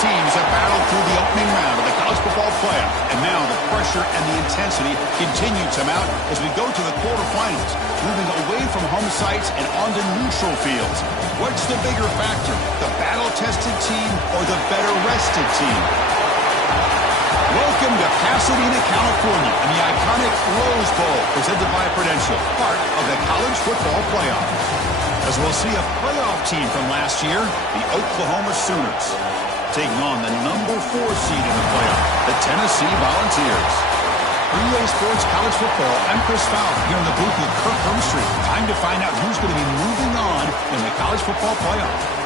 teams have battled through the opening round of the college football playoff, and now the pressure and the intensity continue to mount as we go to the quarterfinals, moving away from home sites and onto neutral fields. What's the bigger factor, the battle-tested team or the better-rested team? Welcome to Pasadena, California, and the iconic Rose Bowl, presented by Prudential, part of the college football playoff. As we'll see a playoff team from last year, the Oklahoma Sooners, taking on the number 4 seed in the playoff, the Tennessee Volunteers. For EA Sports College Football, I'm Chris Fowler here in the booth with Kirk Hermstreet. Time to find out who's going to be moving on in the college football playoff.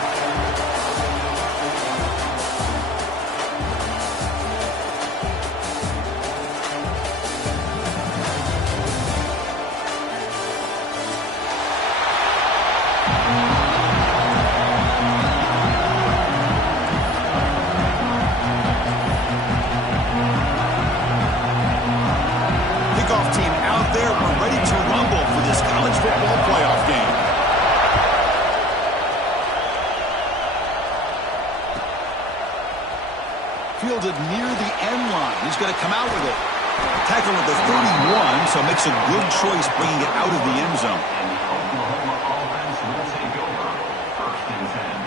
Fielded near the end line. He's going to come out with it. Tackle with the 31, so makes a good choice bringing it out of the end zone. And the Oklahoma offense will take over. 1st and 10.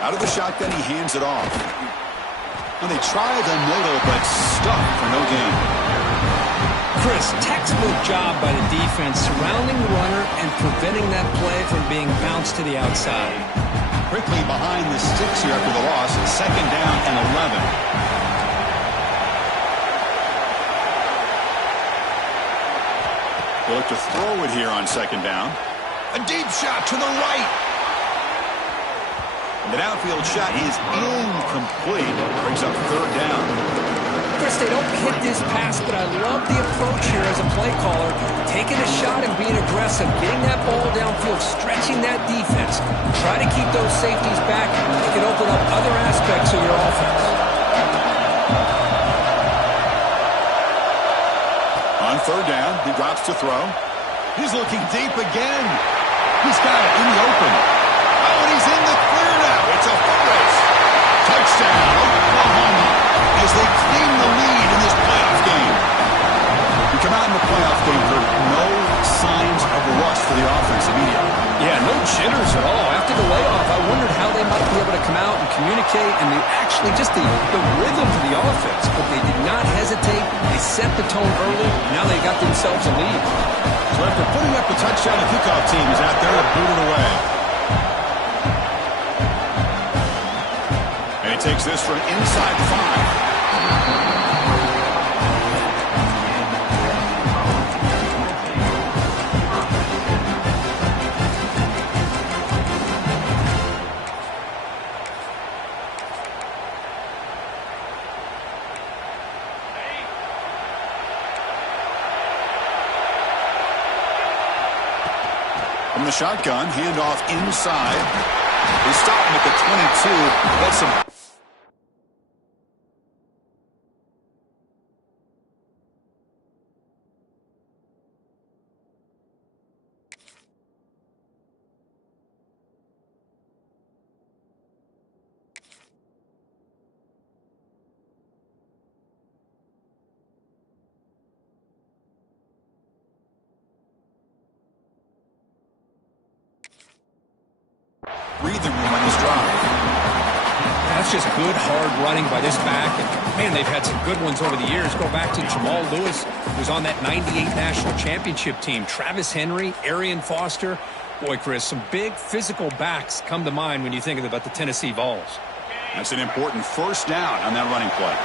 Out of the shotgun, he hands it off. And they try the middle, but stuck for no gain. Chris, textbook job by the defense surrounding the runner and preventing that play from being bounced to the outside. Quickly behind the sticks here after the loss. 2nd down and 11. They look to throw it here on 2nd down. A deep shot to the right. The downfield shot is incomplete. Brings up 3rd down. Chris, they don't hit this pass, but I love the approach here as a play caller. Taking a shot and being aggressive, getting that ball downfield, stretching that defense. Try to keep those safeties back. It can open up other aspects of your offense. On 3rd down, he drops to throw. He's looking deep again. He's got it in the open. Oh, and he's in the clear now. It's a foot race. Touchdown, Oklahoma, as they claim the lead in this playoff game. We come out in the playoff game for no signs of rust for the offense immediately. Yeah, no jitters at all. After the layoff, I wondered how they might be able to come out and communicate and actually just the rhythm for the offense. But they did not hesitate. They set the tone early. Now they got themselves a lead. So after putting up the touchdown, the kickoff team is out there to boot it away. And he takes this from inside the 5. From the shotgun, handoff inside. They stop him at the 22. That's some... breathing room on this drive. That's just good, hard running by this back. And, man, they've had some good ones over the years. Go back to Jamal Lewis, who's on that 98 national championship team. Travis Henry, Arian Foster. Boy, Chris, some big physical backs come to mind when you think about the Tennessee Vols. That's an important first down on that running play.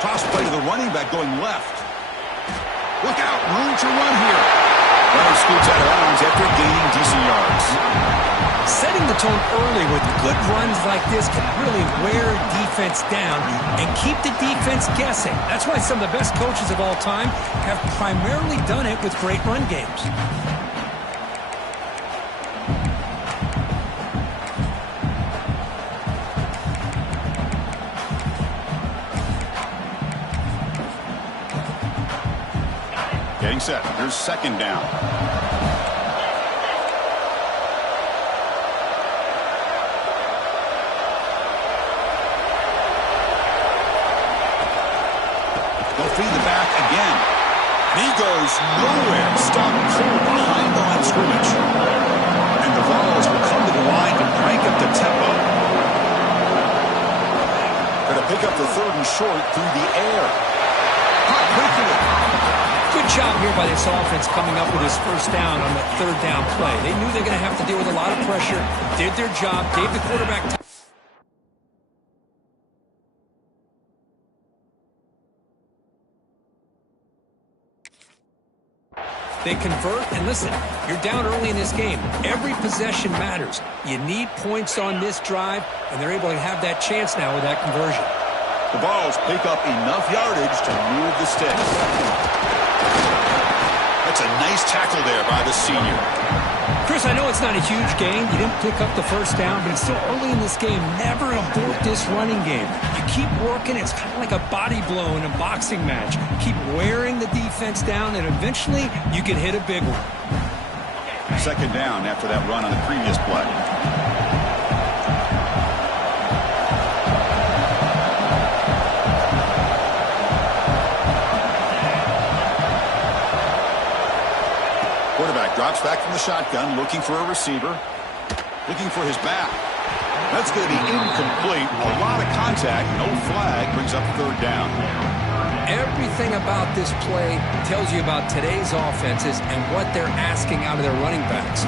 Toss play to the running back going left. Look out, room to run here. Runner scoots out of bounds after gaining decent yards. Setting the tone early with good runs like this can really wear defense down and keep the defense guessing. That's why some of the best coaches of all time have primarily done it with great run games. Getting set. Here's second down. They'll feed the back again. And he goes nowhere. Stopped cold behind the line of scrimmage. And the Vols will come to the line to crank up the tempo. Going to pick up the third and short through the air. Caught quickly. Good job here by this offense coming up with his first down on that third down play. They knew they were going to have to deal with a lot of pressure, did their job, gave the quarterback time. They convert, and listen, you're down early in this game. Every possession matters. You need points on this drive, and they're able to have that chance now with that conversion. The Vols pick up enough yardage to move the sticks. That's a nice tackle there by the senior. Chris, I know it's not a huge gain. You didn't pick up the first down, but it's still early in this game. Never abort this running game. You keep working. It's kind of like a body blow in a boxing match. Keep wearing the defense down, and eventually you can hit a big one. Second down after that run on the previous play. Quarterback drops back from the shotgun, looking for a receiver, looking for his back. That's going to be incomplete. A lot of contact, no flag, brings up third down. Everything about this play tells you about today's offenses and what they're asking out of their running backs.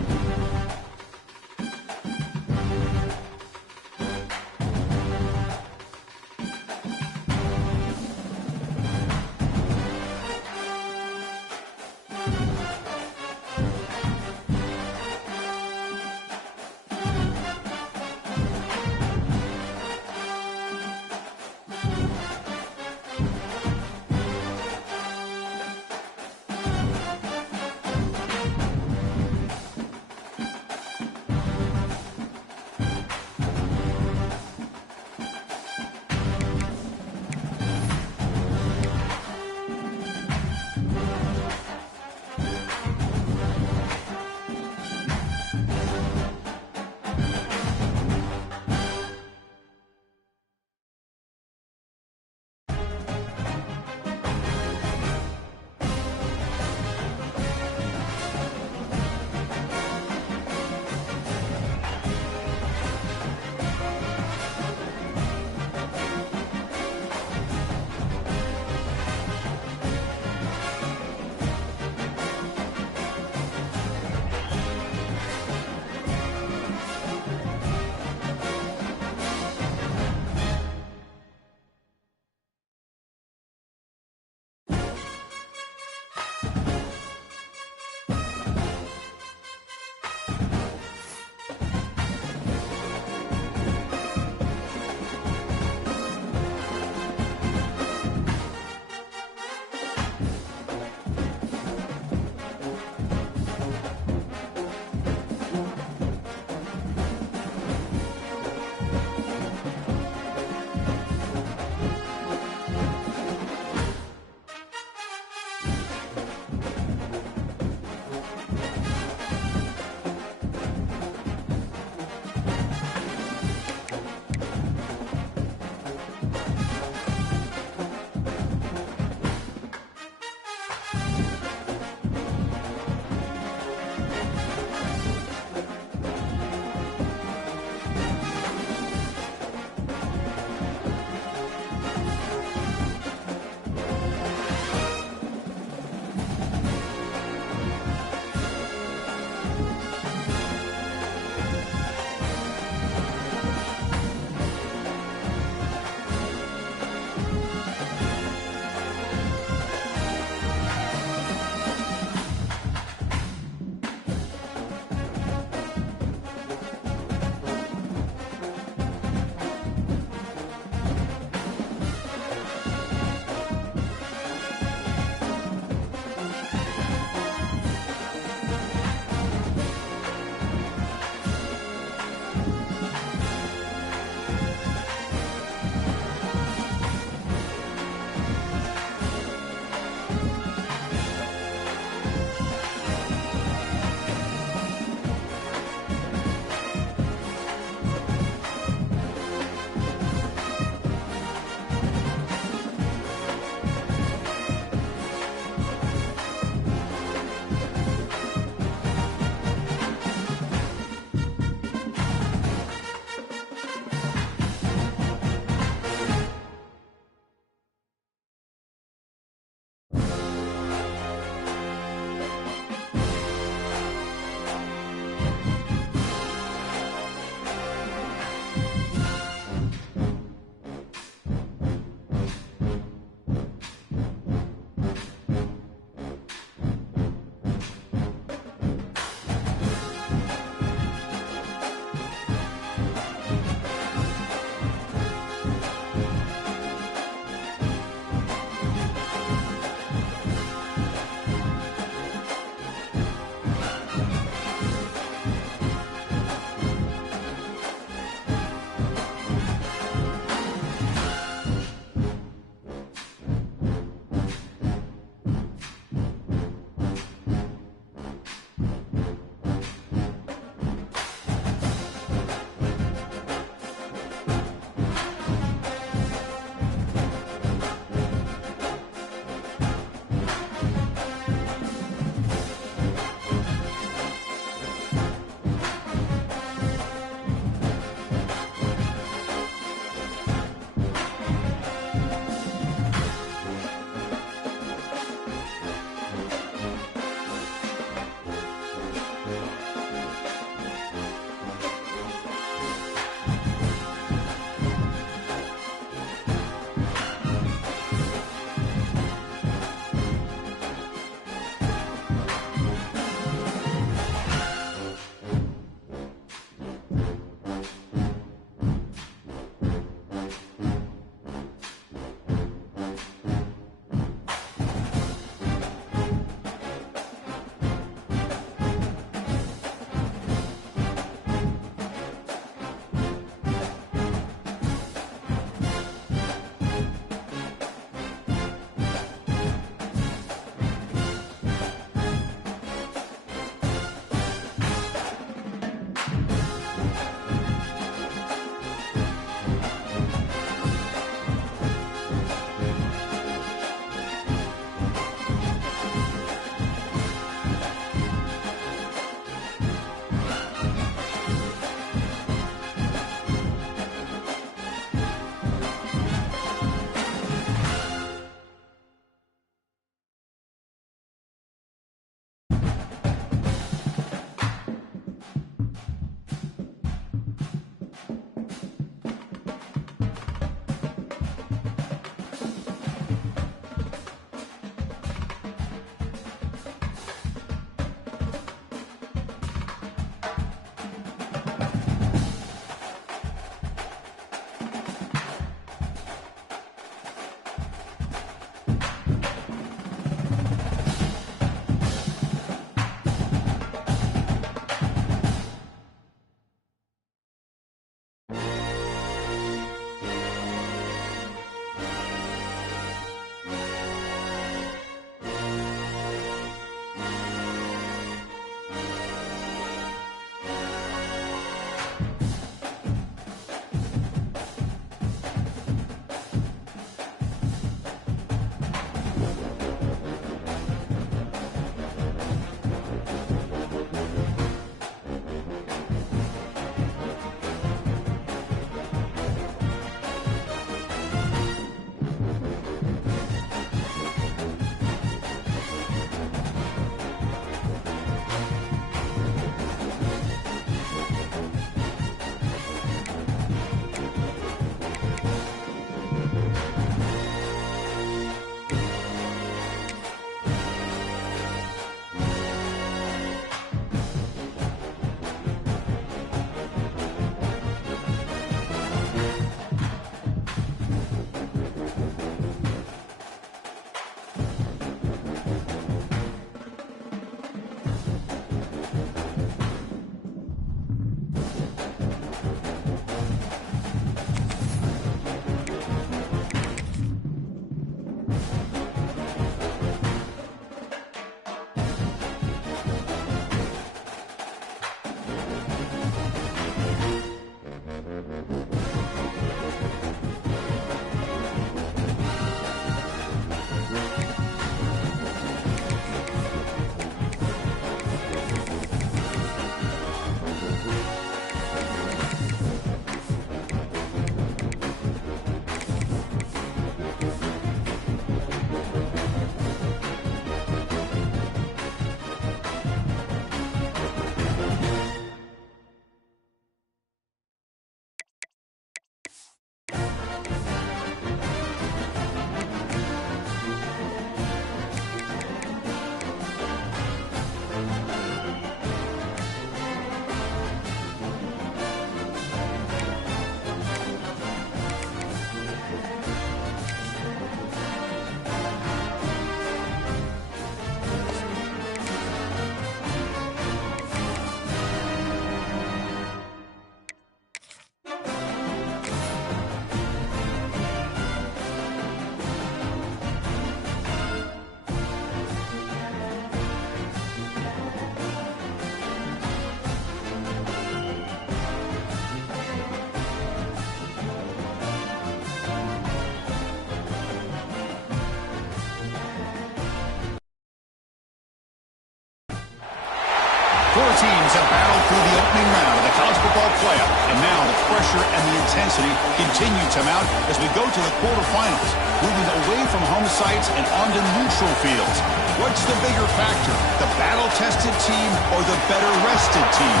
Four teams have battled through the opening round of the college football playoff, and now the pressure and the intensity continue to mount as we go to the quarterfinals, moving away from home sites and onto neutral fields. What's the bigger factor, the battle-tested team or the better-rested team?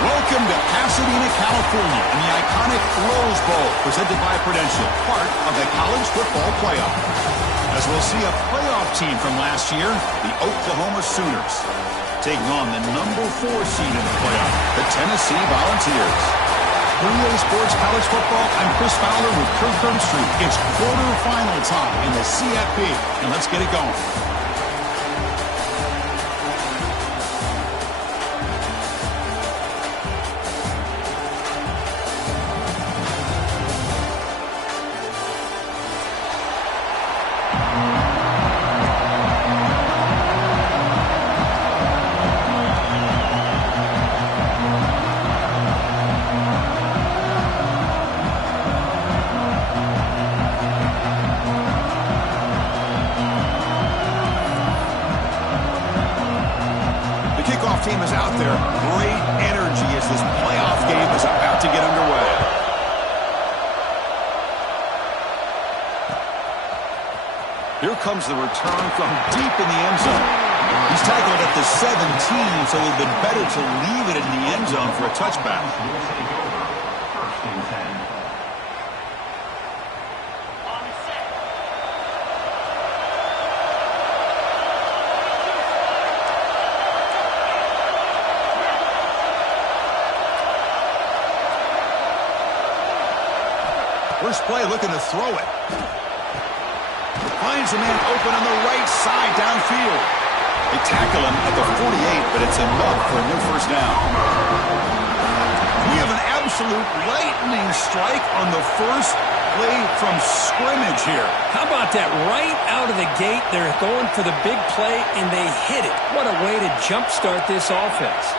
Welcome to Pasadena, California, and the iconic Rose Bowl, presented by Prudential, part of the college football playoff. As we'll see a playoff team from last year, the Oklahoma Sooners, taking on the number 4 seed in the playoff, the Tennessee Volunteers. 3A Sports College Football, I'm Chris Fowler with Kirk Herbstreit. It's quarterfinal time in the CFP, and let's get it going. Team is out there. Great energy as this playoff game is about to get underway. Here comes the return from deep in the end zone. He's tackled at the 17, so it would have been better to leave it in the end zone for a touchback. First and 10. First play looking to throw it. Finds a man open on the right side downfield. They tackle him at the 48, but it's enough for a new first down. We have an absolute lightning strike on the first play from scrimmage here. How about that? Right out of the gate, they're going for the big play, and they hit it. What a way to jumpstart this offense.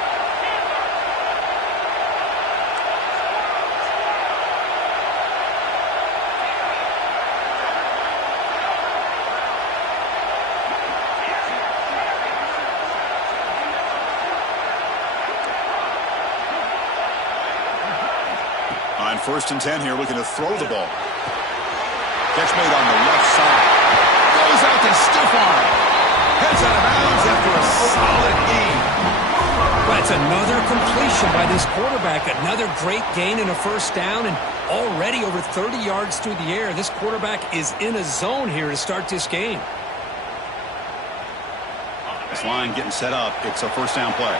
On 1st and 10 here, looking to throw the ball. Catch made on the left side. Goes out to stiff arm. Heads out of bounds after a solid gain. That's another completion by this quarterback. Another great gain and a first down, and already over 30 yards through the air. This quarterback is in a zone here to start this game. This line getting set up. It's a first down play.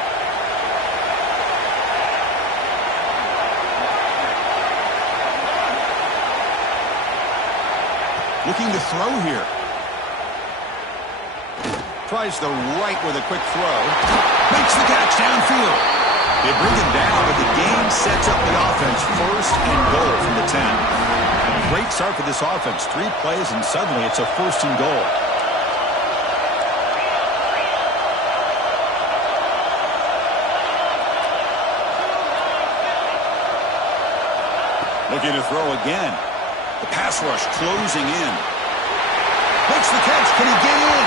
Looking to throw here. Tries the right with a quick throw. Makes the catch downfield. They bring him down, but the game sets up the offense. First and goal from the 10. Great start for this offense. 3 plays, and suddenly it's a first and goal. Looking to throw again. The pass rush closing in. Makes the catch. Can he get in?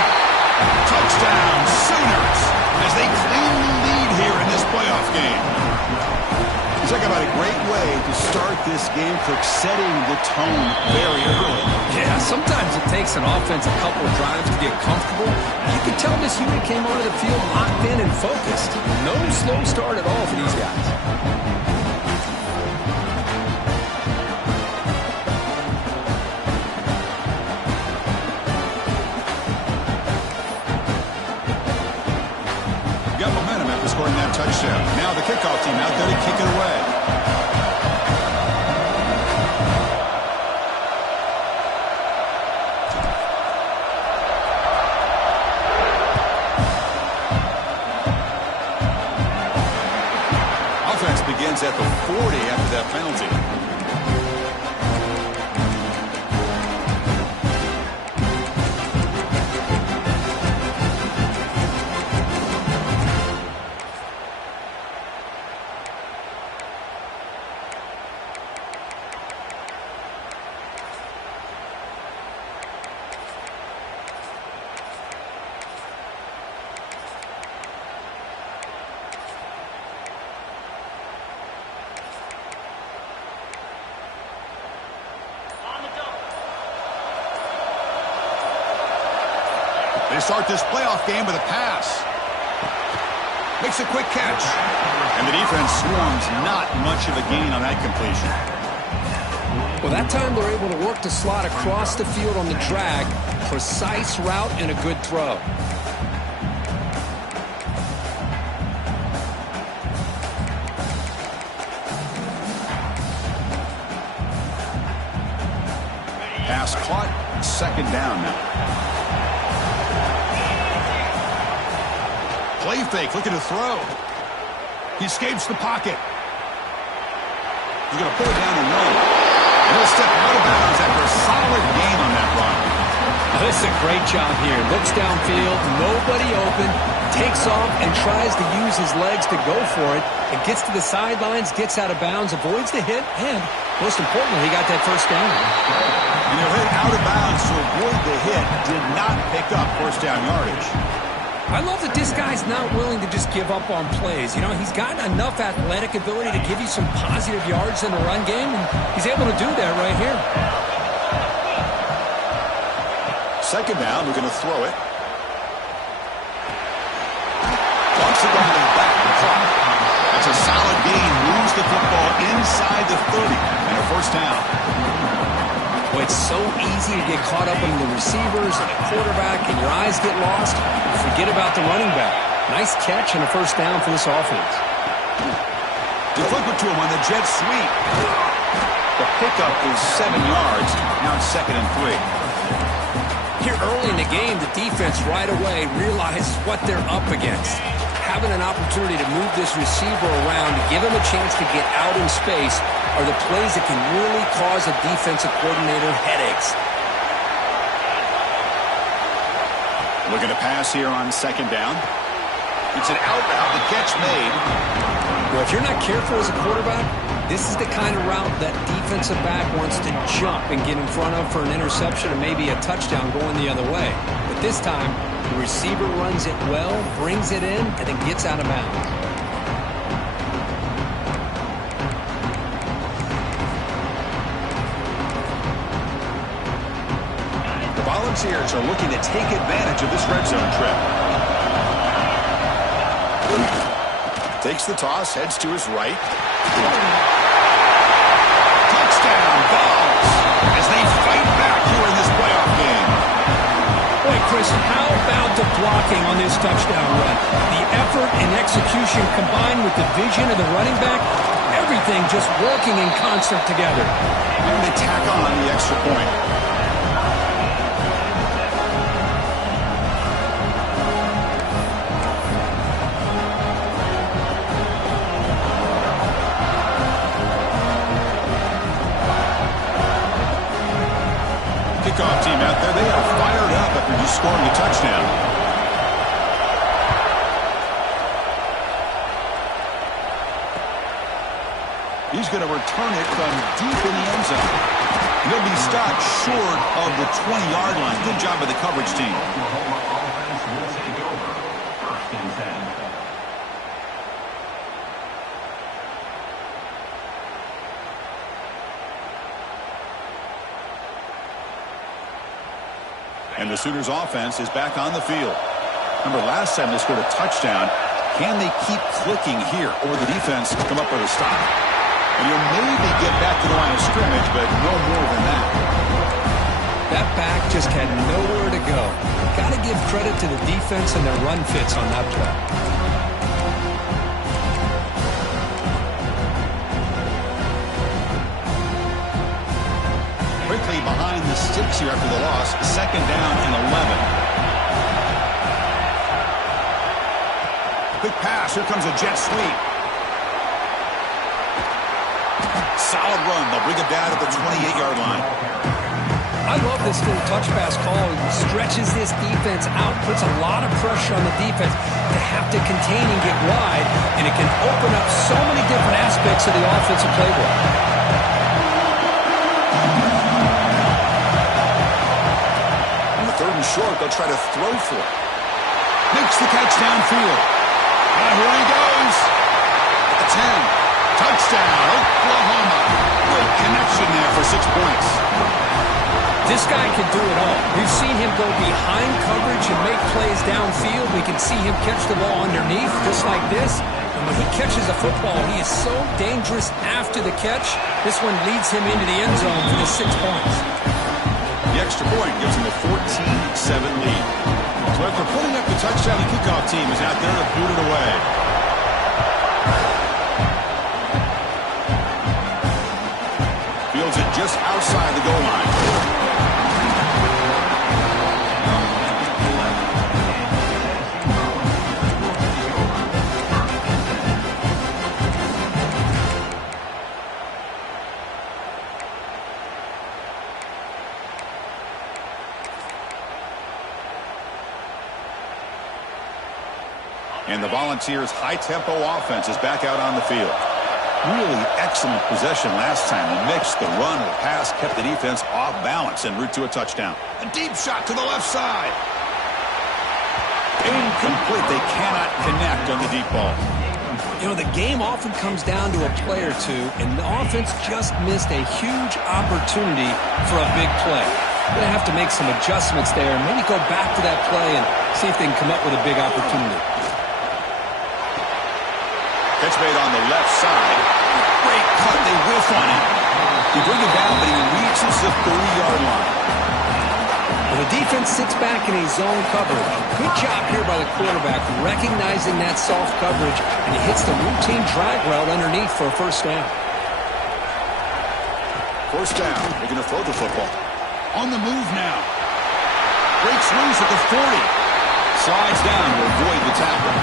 Touchdown, Sooners, as they cleanly lead here in this playoff game. Talk about a great way to start this game, Cook, setting the tone very early. Yeah, sometimes it takes an offense a couple of drives to get comfortable. You can tell this unit came onto the field locked in and focused. No slow start at all for these guys. Scoring that touchdown. Now the kickoff team out there to kick it away. Offense begins at the 40 after that penalty. start this playoff game with a pass. Makes a quick catch. And the defense swarms not much of a gain on that completion. Well, that time they're able to work the slot across the field on the drag. Precise route and a good throw. Pass caught. Second down now. Play fake, looking to throw. He escapes the pocket. He's going to pull it down and run. And he'll step out of bounds after a solid gain on that run. Oh, this is a great job here. Looks downfield, nobody open, takes off and tries to use his legs to go for it. It gets to the sidelines, gets out of bounds, avoids the hit, and most importantly, he got that first down. And he'll hit out of bounds to avoid the hit. Did not pick up first down yardage. I love that this guy's not willing to just give up on plays. You know, he's got enough athletic ability to give you some positive yards in the run game, and he's able to do that right here. Second down, we're going to throw it. Bumps it running back to the clock. That's a solid gain. Moves the football inside the 30. And a first down. Well, it's so easy to get caught up in the receivers and the quarterback, and your eyes get lost. Forget about the running back. Nice catch and a first down for this offense. They flip it to him on the jet sweep. The pickup is 7 yards. Now it's 2nd and 3. Here early in the game, the defense right away realizes what they're up against. Having an opportunity to move this receiver around, to give him a chance to get out in space, are the plays that can really cause a defensive coordinator headaches. Looking to pass here on second down. It's an out route. The catch made. Well, if you're not careful as a quarterback, this is the kind of route that defensive back wants to jump and get in front of for an interception or maybe a touchdown going the other way. But this time, the receiver runs it well, brings it in, and then gets out of bounds. The Volunteers are looking to take advantage of this red zone trip. Takes the toss, heads to his right. Touchdown, Vols, as they fight back here in this playoff game. Boy, Chris, how about the blocking on this touchdown run? The effort and execution combined with the vision of the running back, everything just working in concert together. And they tack on the extra point. Kickoff team out there, they are fired up after just scoring a touchdown. He's going to return it from deep in the end zone. He'll be stopped short of the 20-yard line. Good job by the coverage team. Oklahoma offense will take over. 1st and 10. And the Sooners offense is back on the field. Remember, last time they scored a touchdown. Can they keep clicking here, or the defense come up with a stop? And you'll maybe get back to the line of scrimmage, but no more than that. That back just had nowhere to go. Got to give credit to the defense and their run fits on that play. Quickly behind the sticks here after the loss. 2nd down and 11. Quick pass. Here comes a jet sweep. Solid run. They'll bring it down to the 28-yard line. I love this little touch pass call. It stretches this defense out, puts a lot of pressure on the defense to have to contain and get wide, and it can open up so many different aspects of the offensive playbook. Third and short, they'll try to throw for it. Makes the catch downfield. And here he goes. At the 10. Touchdown, Oklahoma. Great connection there for 6 points. This guy can do it all. We've seen him go behind coverage and make plays downfield. We can see him catch the ball underneath, just like this. And when he catches a football, he is so dangerous after the catch. This one leads him into the end zone for the 6 points. The extra point gives him a 14-7 lead. So after putting up the touchdown, the kickoff team is out there to boot it away. Fields it just outside the goal line. And the Volunteers' high-tempo offense is back out on the field. Really excellent possession last time. The mix, the run, the pass kept the defense off balance en route to a touchdown. A deep shot to the left side. Incomplete. They cannot connect on the deep ball. You know, the game often comes down to a play or two, and the offense just missed a huge opportunity for a big play. They're going to have to make some adjustments there and maybe go back to that play and see if they can come up with a big opportunity. Catch made on the left side. Great cut. They whiff on him. They bring it down, but he reaches the 30-yard line. Well, the defense sits back in a zone coverage. Good job here by the quarterback recognizing that soft coverage, and he hits the routine drag route underneath for a first down. First down. They're going to throw the football. On the move now. Breaks loose at the 40. Slides down to avoid the tackle.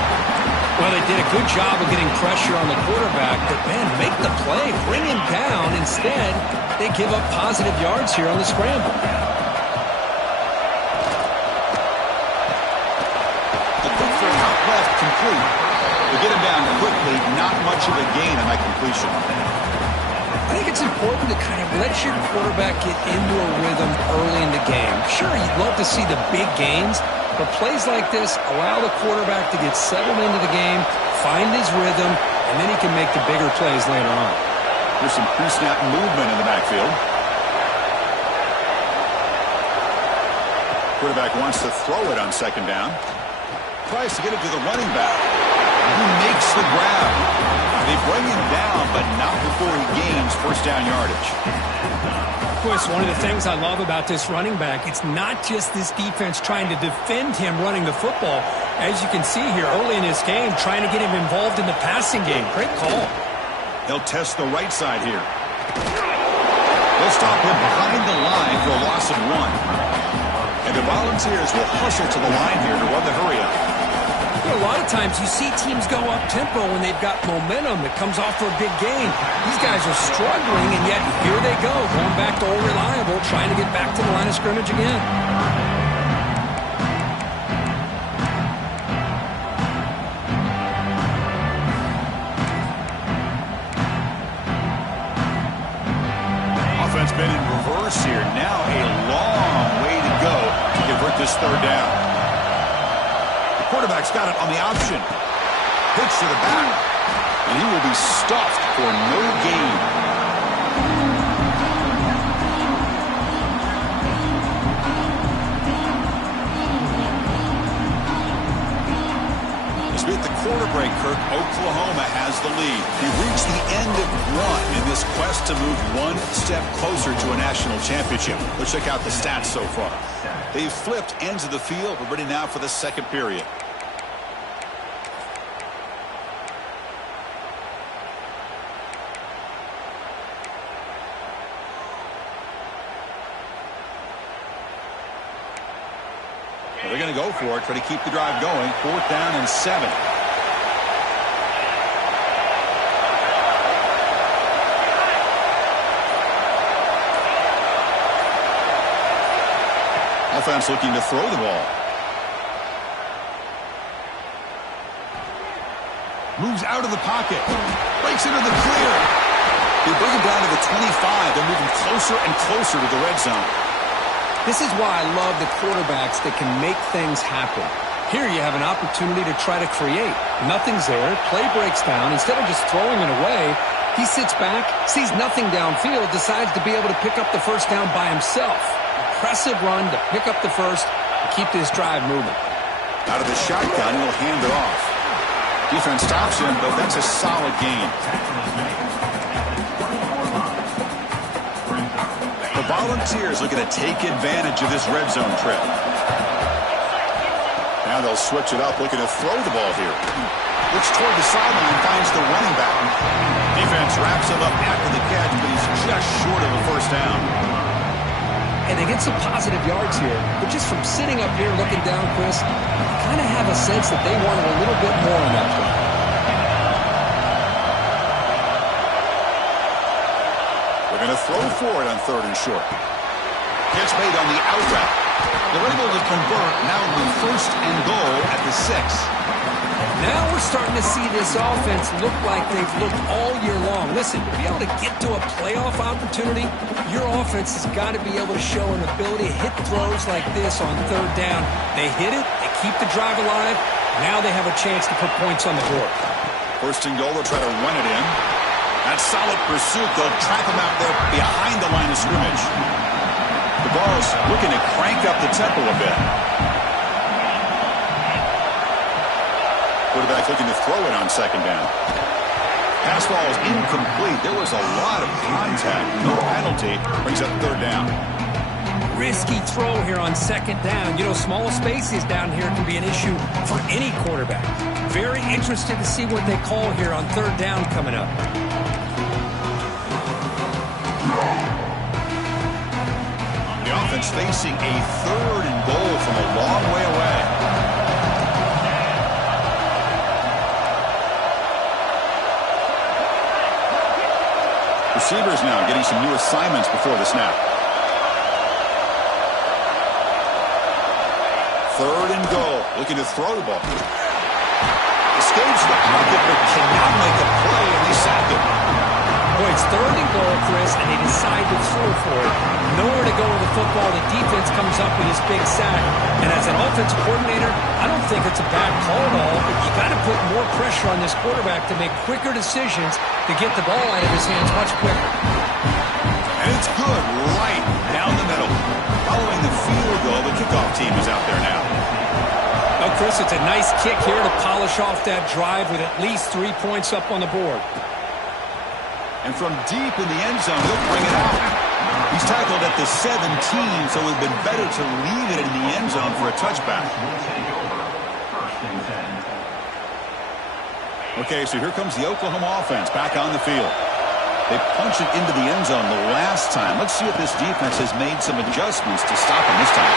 Well, they did a good job of getting pressure on the quarterback, but, man, make the play. Bring him down. Instead, they give up positive yards here on the scramble. The quick throw out left, complete. They get him down quickly. Not much of a gain on that completion. I think it's important to kind of let your quarterback get into a rhythm early in the game. Sure, you'd love to see the big gains, but plays like this allow the quarterback to get settled into the game, find his rhythm, and then he can make the bigger plays later on. There's some pre-snap movement in the backfield. Quarterback wants to throw it on second down. Tries to get it to the running back. He makes the grab. They bring him down, but not before he gains first down yardage. Of course, one of the things I love about this running back, it's not just this defense trying to defend him running the football. As you can see here early in this game, trying to get him involved in the passing game. Great call. They'll test the right side here. They'll stop him behind the line for a loss of 1. And the Volunteers will hustle to the line here to run the hurry up. You know, a lot of times you see teams go up-tempo when they've got momentum that comes off for a big gain. These guys are struggling, and yet here they go, going back to old reliable, trying to get back to the line of scrimmage again. Offense been in reverse here. Now a long way to go to convert this third down. Quarterback's got it on the option. Pitch to the back. And he will be stuffed for no gain. As we hit the quarter break, Kirk, Oklahoma has the lead. We've reached the end of 1 in this quest to move one step closer to a national championship. Let's check out the stats so far. They've flipped ends of the field. We're ready now for the second period. They're going to go for it, try to keep the drive going. 4th down and 7. Offense looking to throw the ball. Moves out of the pocket. Breaks into the clear. They bring him down to the 25. They're moving closer and closer to the red zone. This is why I love the quarterbacks that can make things happen. Here you have an opportunity to try to create. Nothing's there. Play breaks down. Instead of just throwing it away, he sits back, sees nothing downfield, decides to be able to pick up the first down by himself. impressive run to pick up the first and keep this drive moving. Out of the shotgun, he'll hand it off. Defense stops him, but that's a solid gain. The Volunteers looking to take advantage of this red zone trip. Now they'll switch it up, looking to throw the ball here. Looks toward the sideline, finds the running back. Defense wraps him up after the catch, but he's just short of a first down. And they get some positive yards here, but just from sitting up here looking down, Chris, I kind of have a sense that they wanted a little bit more on that play. They're going to throw for it on 3rd and short. Catch made on the out route. They're able to convert. Now it'll be 1st and goal at the 6. Now we're starting to see this offense look like they've looked all year long. Listen, to be able to get to a playoff opportunity, your offense has got to be able to show an ability to hit throws like this on 3rd down. They hit it, they keep the drive alive. Now they have a chance to put points on the board. 1st and goal, they'll try to run it in. That solid pursuit, they'll trap him out there behind the line of scrimmage. The ball's looking to crank up the tempo a bit. Quarterback looking to throw it on 2nd down. Pass ball is incomplete. There was a lot of contact. No penalty. Brings up 3rd down. Risky throw here on 2nd down. You know, small spaces down here can be an issue for any quarterback. Very interested to see what they call here on 3rd down coming up. The offense facing a 3rd and goal from a long way away. Receivers now getting some new assignments before the snap. 3rd and goal. Looking to throw the ball. Escapes the pocket, but cannot make a play, and they sacked him. Boy, it's 3rd and goal, Chris, and they decide to throw for it. Nowhere to go with the football. The defense comes up with this big sack. And as an offensive coordinator, I don't think it's a bad call at all, but you got to put more pressure on this quarterback to make quicker decisions to get the ball out of his hands much quicker. And it's good right down the middle. Following the field goal, the kickoff team is out there now. Well, Chris, it's a nice kick here to polish off that drive with at least 3 points up on the board. And from deep in the end zone, he'll bring it out. He's tackled at the 17, so it would have been better to leave it in the end zone for a touchback. Okay, so here comes the Oklahoma offense back on the field. They punch it into the end zone the last time. Let's see if this defense has made some adjustments to stop him this time.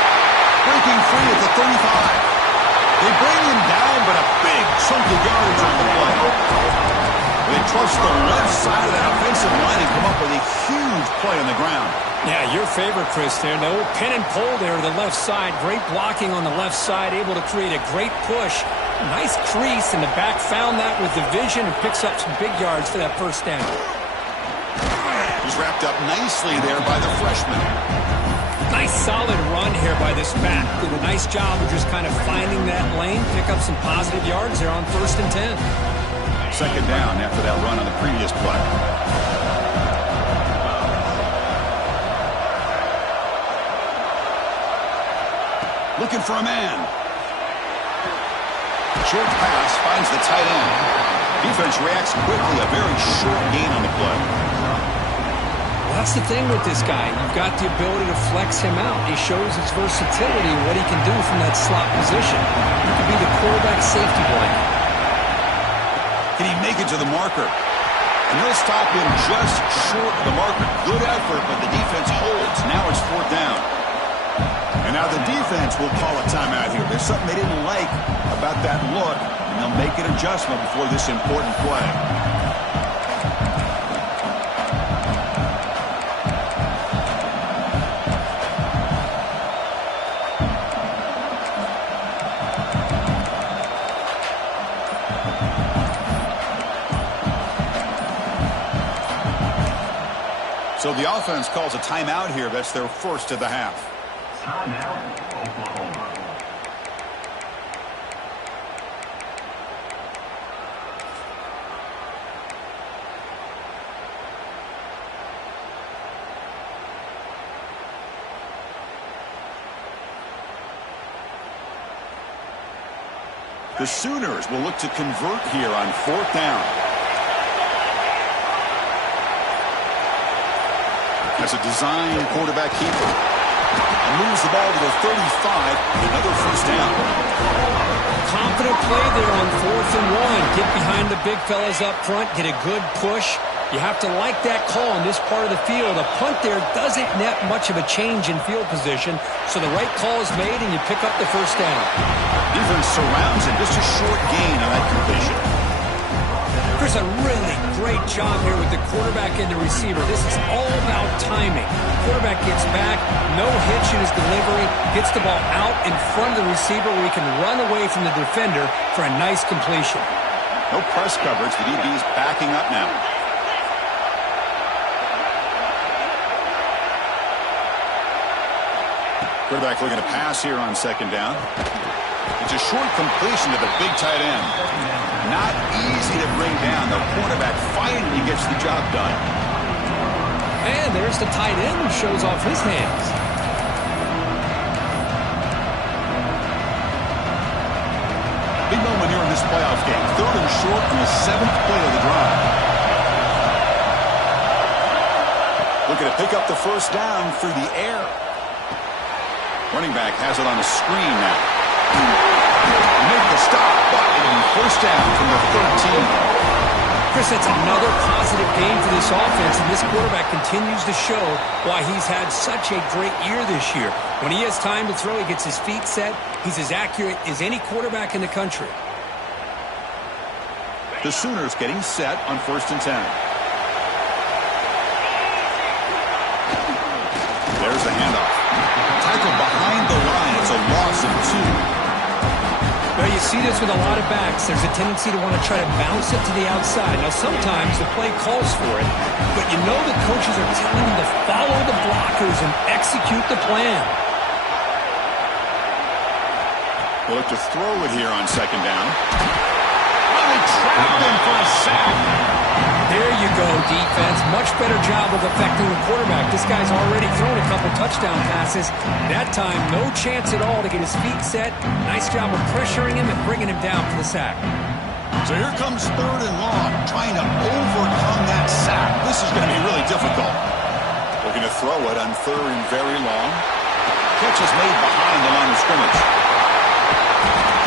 Breaking free at the 35. They bring him down, but a big chunk of yardage on the play. They trust the left side of that offensive line and come up with a huge play on the ground. Yeah, your favorite, Chris, there. No pin and pull there to the left side. Great blocking on the left side, able to create a great push. Nice crease, and the back found that with the vision and picks up some big yards for that 1st down. He's wrapped up nicely there by the freshman. Nice solid run here by this back. Did a nice job of just kind of finding that lane, pick up some positive yards there on 1st and 10. 2nd down after that run on the previous play. Looking for a man. Short pass finds the tight end. Defense reacts quickly. A very short gain on the play. Well, that's the thing with this guy. You've got the ability to flex him out. He shows his versatility and what he can do from that slot position. He could be the quarterback safety blanket. Can he make it to the marker? And he'll stop him just short of the marker. Good effort, but the defense holds. Now it's 4th down. And now the defense will call a timeout here. There's something they didn't like about that look, and they'll make an adjustment before this important play. So the offense calls a timeout here. That's their 1st of the half. Timeout, Oklahoma. The Sooners will look to convert here on 4th down. As a design quarterback keeper. And moves the ball to the 35. Another 1st down. Confident play there on 4th and 1. Get behind the big fellas up front. Get a good push. You have to like that call in this part of the field. A punt there doesn't net much of a change in field position, so the right call is made and you pick up the 1st down. Defense surrounds him. Just a short gain on that completion. There's a really great job here with the quarterback and the receiver. This is all about timing. Quarterback gets back, no hitch in his delivery, gets the ball out in front of the receiver where he can run away from the defender for a nice completion. No press coverage. The DB's backing up now. Quarterback looking to pass here on 2nd down. It's a short completion to the big tight end. Not easy to bring down. The quarterback finally gets the job done. And there's the tight end who shows off his hands. Big moment here in this playoff game. 3rd and short on the 7th play of the drive. Looking to pick up the 1st down through the air. Running back has it on the screen now. Make the stop, but 1st down from the 13. Chris, that's another positive game for this offense, and this quarterback continues to show why he's had such a great year this year. When he has time to throw, he gets his feet set. He's as accurate as any quarterback in the country. The Sooners getting set on 1st and 10. There's the handoff. Tackle behind the line. It's a loss of 2. Well, you see this with a lot of backs. There's a tendency to want to try to bounce it to the outside. Now, sometimes the play calls for it, but you know the coaches are telling them to follow the blockers and execute the plan. We'll look to throw it here on 2nd down. Really trapped him for a sack. There you go, defense. Much better job of affecting the quarterback. This guy's already thrown a couple touchdown passes. That time, no chance at all to get his feet set. Nice job of pressuring him and bringing him down for the sack. So here comes 3rd and long, trying to overcome that sack. This is going to be really difficult. Looking to throw it on 3rd and very long. Catch is made behind the line of scrimmage.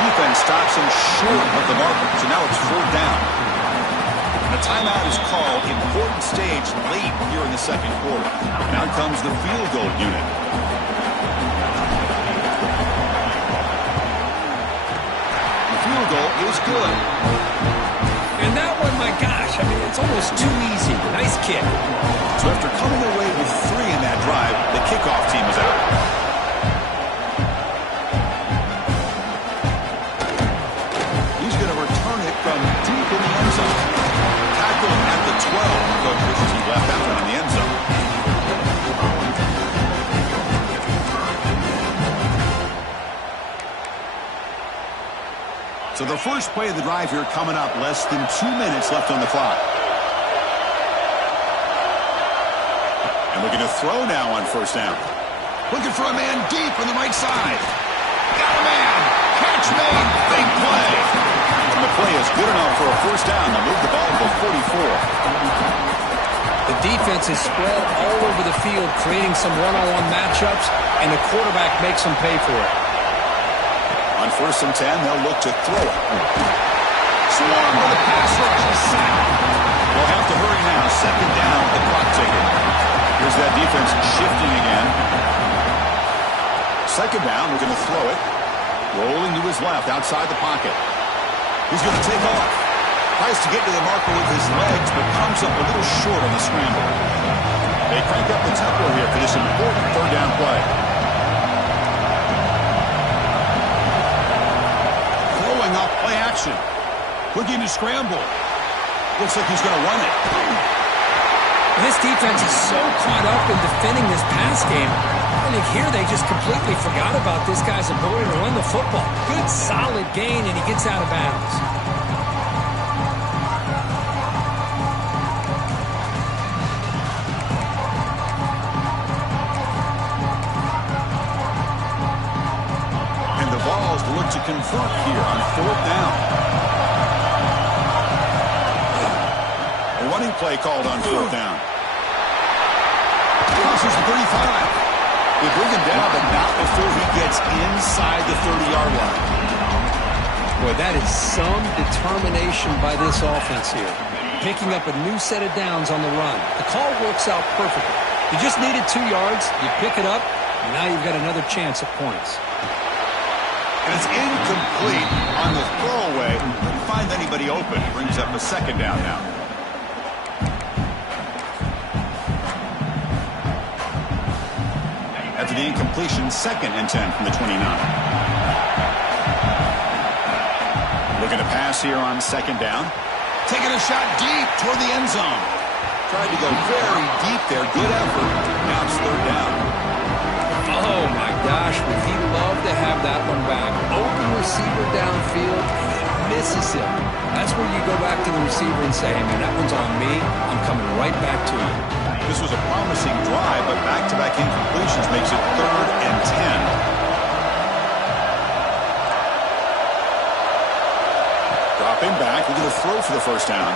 Defense stops him short of the marker, so now it's 4th down. And a timeout is called. Important stage late here in the 2nd quarter. Now comes the field goal unit. The field goal is good. And that one, my gosh, I mean, it's almost too easy. Nice kick. So after coming away with 3 in that drive, the kickoff team is out. He's going to return it from deep in the end zone. Tackle at the 12. Coach wishes he left that one in the end zone. So the first play of the drive here coming up. Less than 2 minutes left on the clock. And looking to throw now on 1st down. Looking for a man deep on the right side. Got a man. Catch made. Big play. And the play is good enough for a 1st down to move the ball to the 44. The defense is spread all over the field, creating some one-on-one matchups, and the quarterback makes them pay for it. On 1st and 10, they'll look to throw it. Swarm with a pass rush. A sack. They'll have to hurry now. 2nd down with the clock ticking. Here's that defense shifting again. 2nd down, we're going to throw it. Rolling to his left, outside the pocket. He's going to take off. Tries to get to the marker with his legs, but comes up a little short on the scramble. They crank up the tempo here for this important 3rd down play. Throwing off play action. Looking to scramble. Looks like he's going to run it. This defense is so caught up in defending this pass game. I think here they just completely forgot about this guy's ability to run the football. Good, solid gain, and he gets out of bounds. And the Vols look to convert here on 4th down. play called on fourth down. Crosses the 35. They bring him down, but not before he gets inside the 30-yard line. Boy, that is some determination by this offense here. Picking up a new set of downs on the run. The call works out perfectly. You just needed 2 yards, you pick it up, and now you've got another chance at points. And it's incomplete on the throwaway. Couldn't find anybody open. Brings up a second down now. After the incompletion, 2nd and 10 from the 29. Looking to pass here on 2nd down. Taking a shot deep toward the end zone. Tried to go very deep there. Good effort. Now it's 3rd down. Oh, my gosh, would he love to have that one back. Open receiver downfield, and he misses him. That's where you go back to the receiver and say, hey, man, that one's on me. I'm coming right back to you. This was a promising drive, but back-to-back incompletions makes it 3rd and 10. Dropping back, looking to throw for the first down.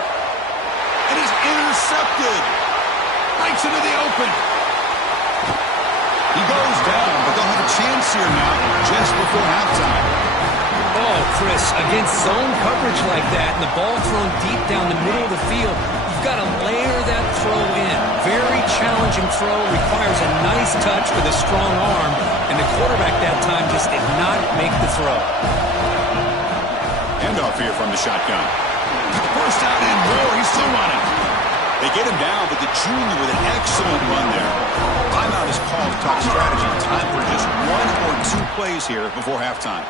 And he's intercepted. Right into the open. He goes down, but they'll have a chance here now just before halftime. Oh, Chris, against zone coverage like that and the ball thrown deep down the middle of the field, you've got to layer that throw in. Very challenging throw, requires a nice touch with a strong arm, and the quarterback that time just did not make the throw. Handoff here from the shotgun. First out and more, he's still running. They get him down, but the junior with an excellent run there. Timeout is called to talk strategy. Time for just 1 or 2 plays here before halftime.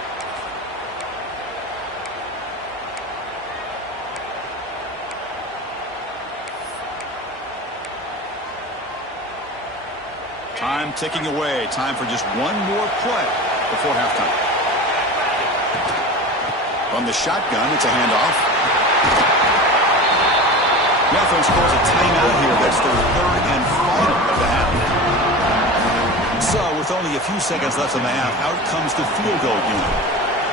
Time ticking away. Time for just 1 more play before halftime. From the shotgun, it's a handoff. The offense calls a timeout here. That's their 3rd and final of the half. So, with only a few seconds left in the half, out comes the field goal unit.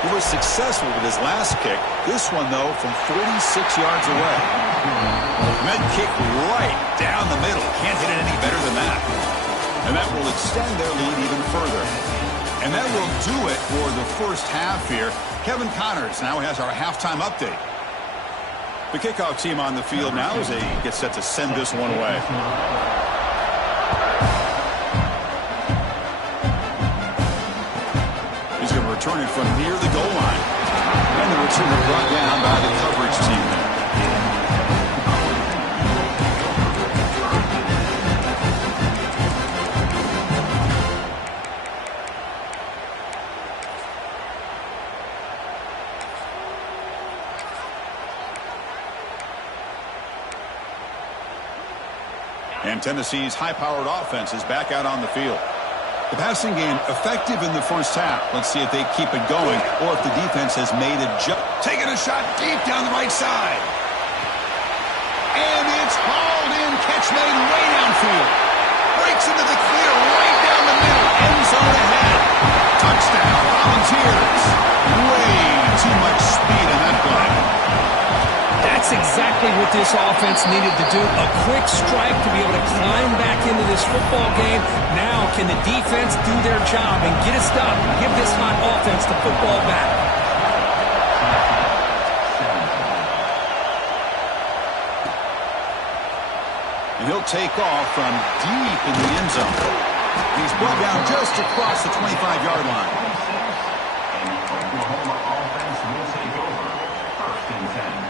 He was successful with his last kick. This one, though, from 46 yards away. Med kick right down the middle. Can't hit it any better than that. And that will extend their lead even further. And that will do it for the first half here. Kevin Connors now has our halftime update. The kickoff team on the field now as they get set to send this one away. He's going to return it from near the goal line. And the return brought down by the coverage team there. And Tennessee's high-powered offense is back out on the field. The passing game effective in the first half. Let's see if they keep it going or if the defense has made a jump. Taking a shot deep down the right side. And it's hauled in. Catch made way downfield. Breaks into the clear right down the middle. End zone ahead. Touchdown, Volunteers. Way too much speed in that play. That's exactly what this offense needed to do. A quick strike to be able to climb back into this football game. Now, can the defense do their job and get a stop? Give this hot offense the football back. And he'll take off from deep in the end zone. He's brought down just across the 25-yard line. And the Oklahoma offense will take over. 1st and 10.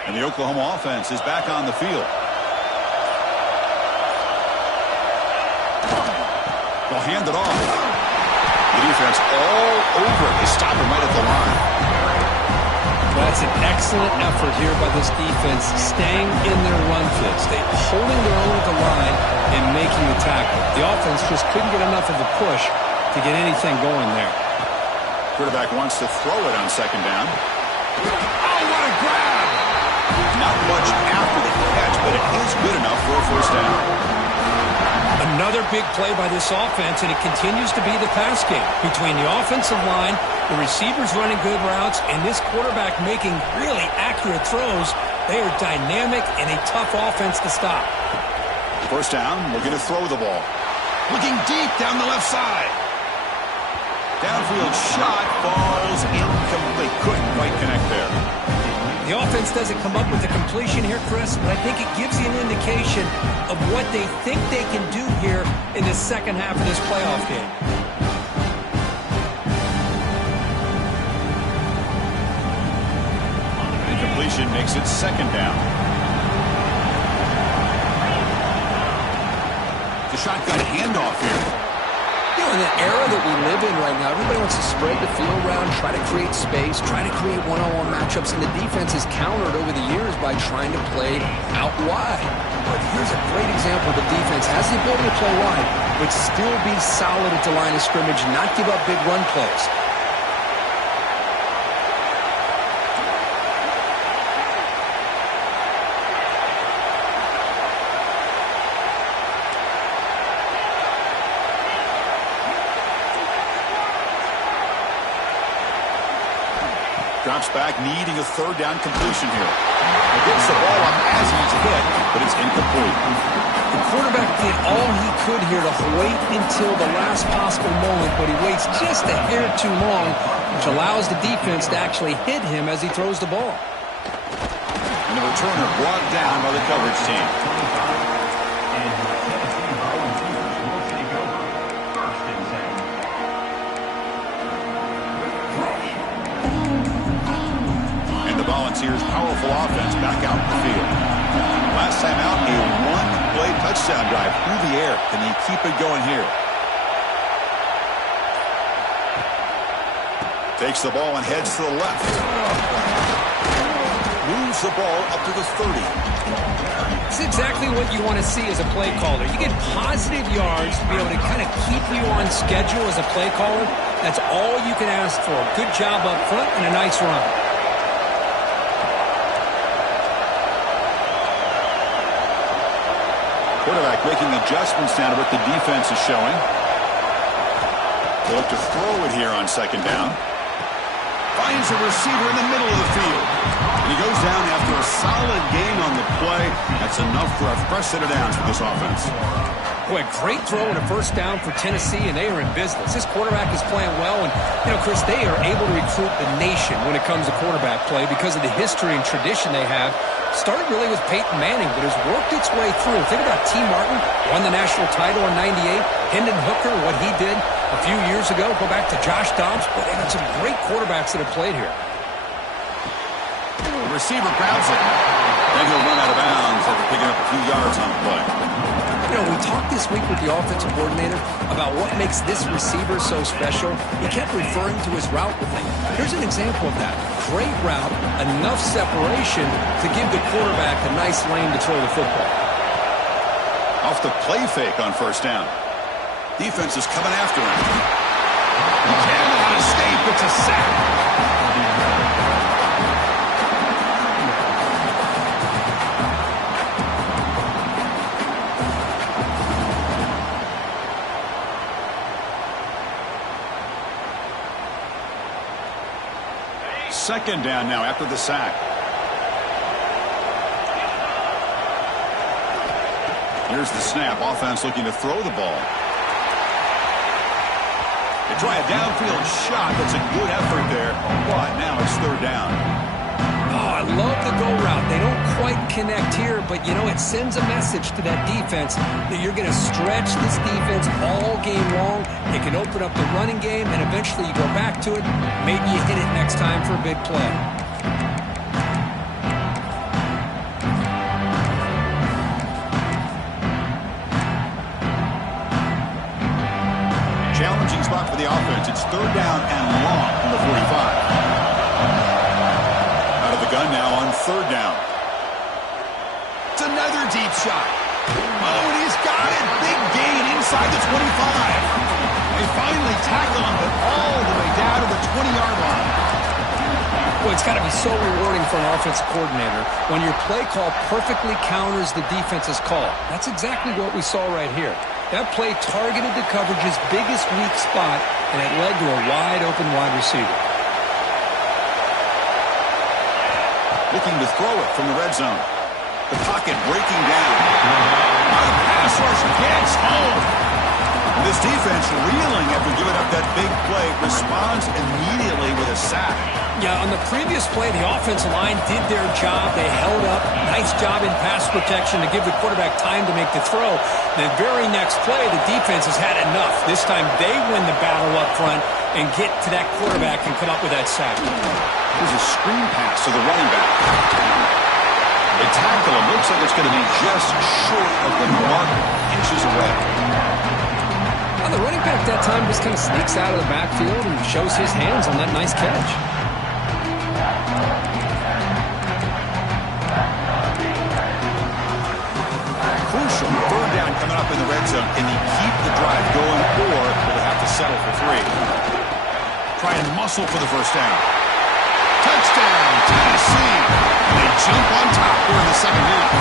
And the Oklahoma offense is back on the field. They'll hand it off. The defense all over. They stop him right at the line. That's an excellent effort here by this defense, staying in their run fit, holding their own at the line and making the tackle. The offense just couldn't get enough of a push to get anything going there. Quarterback wants to throw it on 2nd down. Oh, what a grab! Not much after the catch, but it is good enough for a first down. Another Another big play by this offense, and it continues to be the pass game. Between the offensive line, the receivers running good routes, and this quarterback making really accurate throws, they are dynamic and a tough offense to stop. First down, looking to throw the ball. Looking deep down the left side. Downfield shot falls incomplete. Couldn't quite connect there. The offense doesn't come up with the completion here, Chris, but I think it gives you an indication of what they think they can do here in the second half of this playoff game. Incompletion makes it second down. The shotgun handoff here. You know, in the era that we live in right now, everybody wants to spread the field around, try to create space, try to create one-on-one matchups, and the defense has countered over the years by trying to play out wide. But here's a great example. The defense has the ability to play wide, but still be solid at the line of scrimmage, not give up big run plays. Drops back, needing a third down completion here. He gets the ball up as he's hit, but it's incomplete. The quarterback did all he could here to wait until the last possible moment, but he waits just a hair too long, which allows the defense to actually hit him as he throws the ball. And the returner brought down by the coverage team. Volunteers' powerful offense back out in the field. Last time out, a one-play touchdown drive through the air. Can he keep it going here? Takes the ball and heads to the left. Moves the ball up to the 30. It's exactly what you want to see as a play caller. You get positive yards to be able to kind of keep you on schedule as a play caller. That's all you can ask for. Good job up front and a nice run. Quarterback making adjustments down to what the defense is showing. They look to throw it here on second down. Finds a receiver in the middle of the field. And he goes down after a solid gain on the play. That's enough for a fresh set of downs for this offense. Boy, a great throw and a first down for Tennessee, and they are in business. This quarterback is playing well, and, you know, Chris, they are able to recruit the nation when it comes to quarterback play because of the history and tradition they have. Started really with Peyton Manning, but has worked its way through. Think about T. Martin, won the national title in '98. Hendon Hooker, what he did a few years ago. Go back to Josh Dobbs. But they got some great quarterbacks that have played here. The receiver grabs it. Then he'll run out of bounds after picking up a few yards on the play. You know, we talked this week with the offensive coordinator about what makes this receiver so special. He kept referring to his route running. Here's an example of that. Great route, enough separation to give the quarterback a nice lane to throw the football. Off the play fake on first down. Defense is coming after him. He cannot escape. It's a sack. Second down now after the sack. Here's the snap. Offense looking to throw the ball. They try a downfield shot. That's a good effort there. But now it's third down. Oh, I love the go route. They don't quite connect here, but, you know, it sends a message to that defense that you're going to stretch this defense all game long. It can open up the running game, and eventually you go back to it. Maybe you hit it next time for a big play. Challenging spot for the offense. It's third down and long from the 45. Out of the gun now on third down. It's another deep shot. Oh, and he's got it. Big gain inside the 25. They finally tackle him, but all the way down to the 20-yard line. Well, it's got to be so rewarding for an offensive coordinator when your play call perfectly counters the defense's call. That's exactly what we saw right here. That play targeted the coverage's biggest weak spot, and it led to a wide-open wide receiver. Looking to throw it from the red zone. The pocket breaking down. Now the pass rush gets home. And this defense reeling after giving up that big play responds immediately with a sack. Yeah, on the previous play, the offensive line did their job. They held up. Nice job in pass protection to give the quarterback time to make the throw. The very next play, the defense has had enough. This time they win the battle up front and get to that quarterback and come up with that sack. Here's a screen pass to the running back. They tackle him. Looks like it's going to be just short of the mark, inches away. Well, the running back that time just kind of sneaks out of the backfield and shows his hands on that nice catch. Crucial third down coming up in the red zone. Can he keep the drive going, or will they have to settle for 3? Try and muscle for the first down. Touchdown, Tennessee. And they jump on top here in the second half.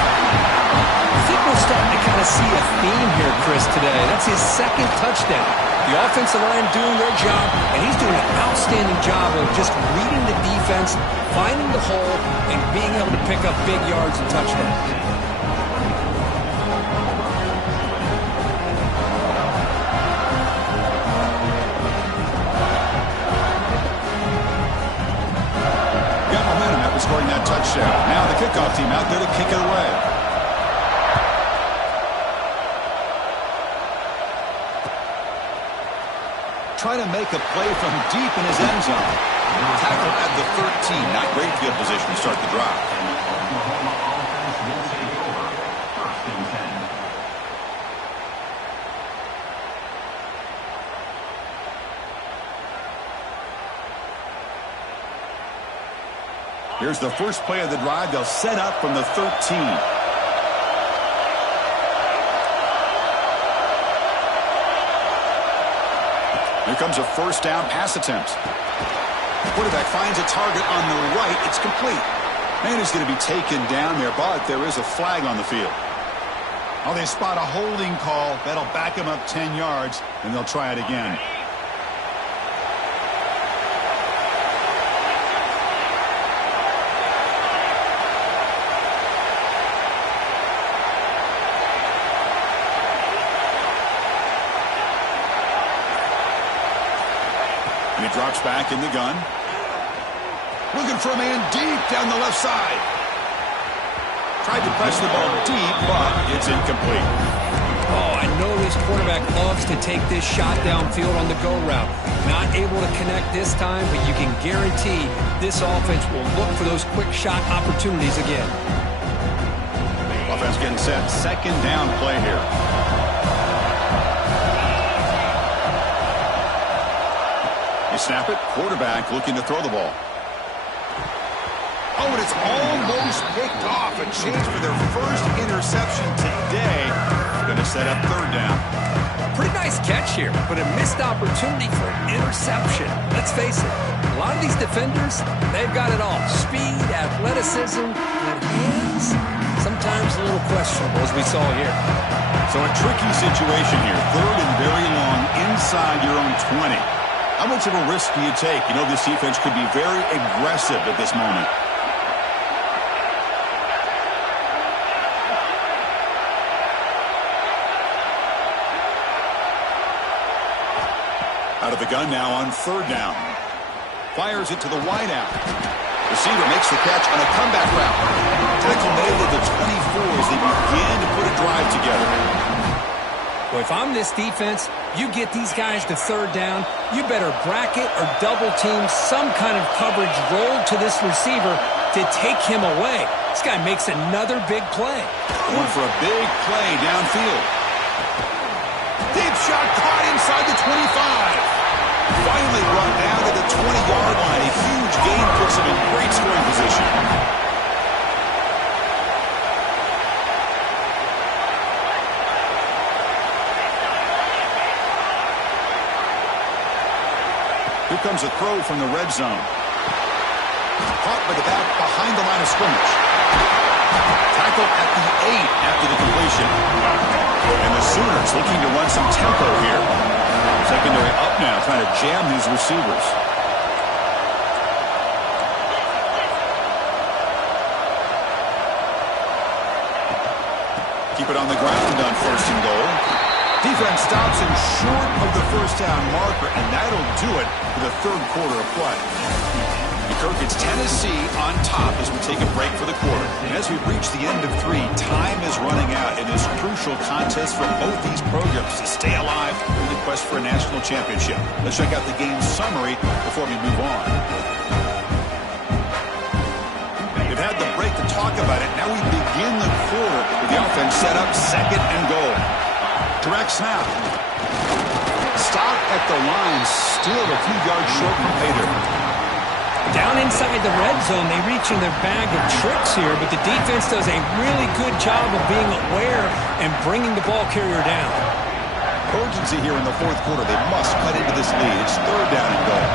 I think we're starting to kind of see a theme here, Chris, today. That's his second touchdown. The offensive line doing their job, and he's doing an outstanding job of just reading the defense, finding the hole, and being able to pick up big yards and touchdowns. Scoring that touchdown. Now the kickoff team out there to kick it away. Trying to make a play from deep in his end zone. Tackle at the 13. Not great field position to start the drive. Oklahoma offense will take over. First and 10. Here's the first play of the drive. They'll set up from the 13. Here comes a first down pass attempt. The quarterback finds a target on the right. It's complete. Man is going to be taken down there, but there is a flag on the field. Oh, they spot a holding call. That'll back him up 10 yards, and they'll try it again. And he drops back in the gun. Looking for a man deep down the left side. Tried to press the ball deep, but it's incomplete. Oh, I know this quarterback loves to take this shot downfield on the go route. Not able to connect this time, but you can guarantee this offense will look for those quick shot opportunities again. Offense getting set. Second down play here. Snap it. Quarterback looking to throw the ball. Oh, and it's almost picked off. A chance for their first interception today. Going to set up third down. Pretty nice catch here, but a missed opportunity for an interception. Let's face it, a lot of these defenders, they've got it all. Speed, athleticism, but hands, sometimes a little questionable, as we saw here. So a tricky situation here. Third and very long inside your own 20. How much of a risk do you take? You know this defense could be very aggressive at this moment. Out of the gun now on third down. Fires it to the wideout. Receiver makes the catch on a comeback route. Tackle made at the 24 as they begin to put a drive together. Well, if I'm this defense, you get these guys to third down, you better bracket or double team some kind of coverage roll to this receiver to take him away. This guy makes another big play. Going for a big play downfield. Deep shot caught inside the 25. Finally brought down to the 20-yard line. A huge gain puts him in great scoring position. Here comes a throw from the red zone. Caught by the back behind the line of scrimmage. Tackled at the 8 after the completion. And the Sooners looking to run some tempo here. Secondary up now, trying to jam these receivers. Keep it on the ground on 1st and goal. Defense stops him short of the first down marker, and that'll do it for the 3rd quarter of play. Kirk, it's Tennessee on top as we take a break for the quarter. And as we reach the end of 3, time is running out in this crucial contest for both these programs to stay alive in the quest for a national championship. Let's check out the game summary before we move on. We've had the break to talk about it. Now we begin the quarter with the offense set up 2nd and goal. Direct snap. Stop at the line, still a few yards short from pay dirt. Down inside the red zone, they reach in their bag of tricks here, but the defense does a really good job of being aware and bringing the ball carrier down. Urgency here in the 4th quarter. They must cut into this lead. It's 3rd down and goal.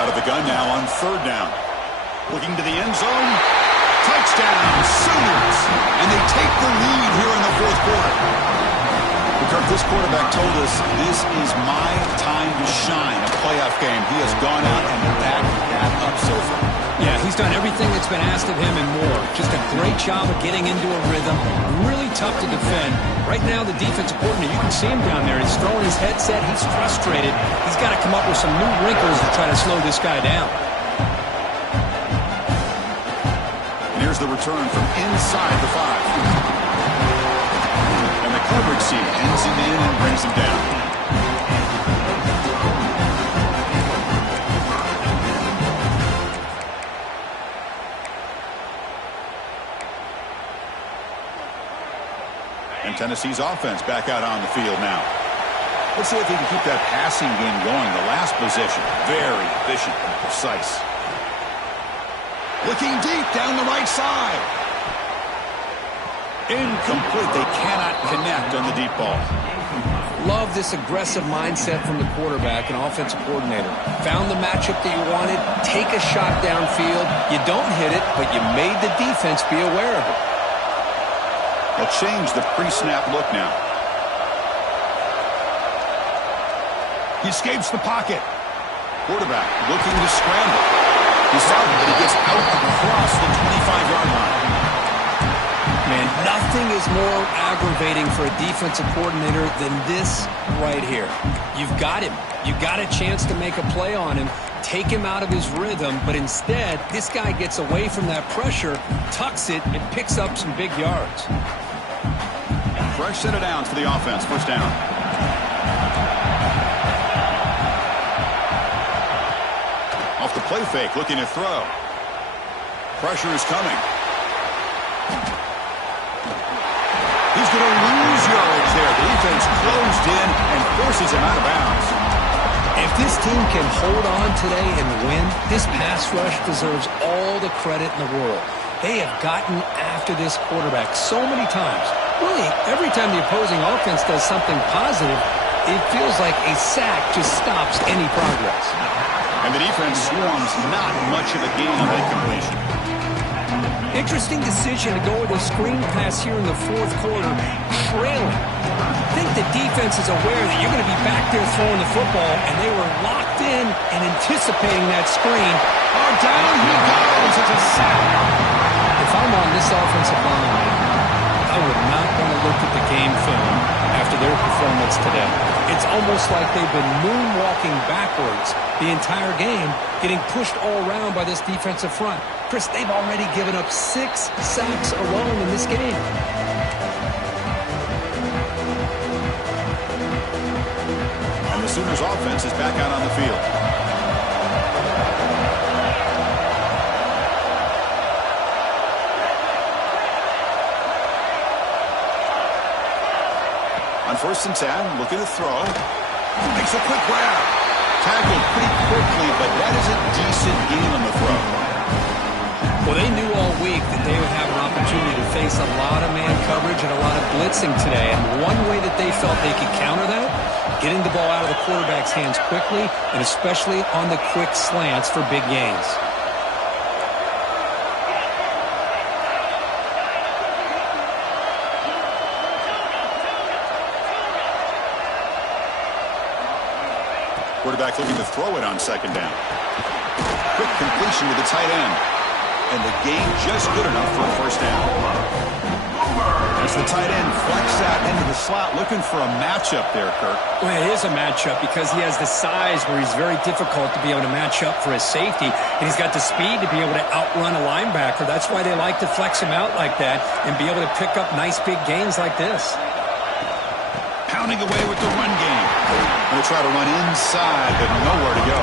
Out of the gun now on 3rd down. Looking to the end zone. Touchdown, Sooners! And they take the lead here in the 4th quarter. Kirk, this quarterback told us this is my time to shine, a playoff game. He has gone out and backed that up so far. Yeah, he's done everything that's been asked of him and more. Just a great job of getting into a rhythm. Really tough to defend. Right now, the defensive coordinator, you can see him down there. He's throwing his headset. He's frustrated. He's got to come up with some new wrinkles to try to slow this guy down. And here's the return from inside the 5. Coverage seam ends him in and brings him down. And Tennessee's offense back out on the field now. Let's see if they can keep that passing game going. The last possession, very efficient and precise. Looking deep down the right side. Incomplete. They cannot connect on the deep ball. Love this aggressive mindset from the quarterback and offensive coordinator. Found the matchup that you wanted. Take a shot downfield. You don't hit it, but you made the defense be aware of it. They'll change the pre-snap look now. He escapes the pocket. Quarterback looking to scramble. He's out, but he gets out across the 25-yard line. Man, nothing is more aggravating for a defensive coordinator than this right here. You've got him. You've got a chance to make a play on him, take him out of his rhythm, but instead, this guy gets away from that pressure, tucks it, and picks up some big yards. Fresh set of downs for the offense. 1st down. Off the play fake, looking to throw. Pressure is coming. He's going to lose yards there. The defense closed in and forces him out of bounds. If this team can hold on today and win, this pass rush deserves all the credit in the world. They have gotten after this quarterback so many times. Really, every time the opposing offense does something positive, it feels like a sack just stops any progress. And the defense swarms not much of a gain on that completion. Interesting decision to go with a screen pass here in the 4th quarter, trailing. I think the defense is aware that you're going to be back there throwing the football, and they were locked in and anticipating that screen. Oh, down he goes. It's a sack. If I'm on this offensive line, I would not want to look at the game film after their performance today. It's almost like they've been moonwalking backwards the entire game, getting pushed all around by this defensive front. Chris, they've already given up 6 sacks alone in this game. And the Sooners offense is back out on the field. On 1st and 10, looking to throw. Makes a quick grab. Tackled pretty quickly, but that is a decent gain on the throw. Well, they knew all week that they would have an opportunity to face a lot of man coverage and a lot of blitzing today. And one way that they felt they could counter that, getting the ball out of the quarterback's hands quickly, and especially on the quick slants for big gains. Quarterback looking to throw it on second down. Quick completion to the tight end. And the gain just good enough for a first down. As the tight end flex out into the slot, looking for a matchup there, Kirk. Well, it is a matchup because he has the size where he's very difficult to be able to match up for his safety, and he's got the speed to be able to outrun a linebacker. That's why they like to flex him out like that and be able to pick up nice big gains like this. Pounding away with the run game. Going to try to run inside, but nowhere to go.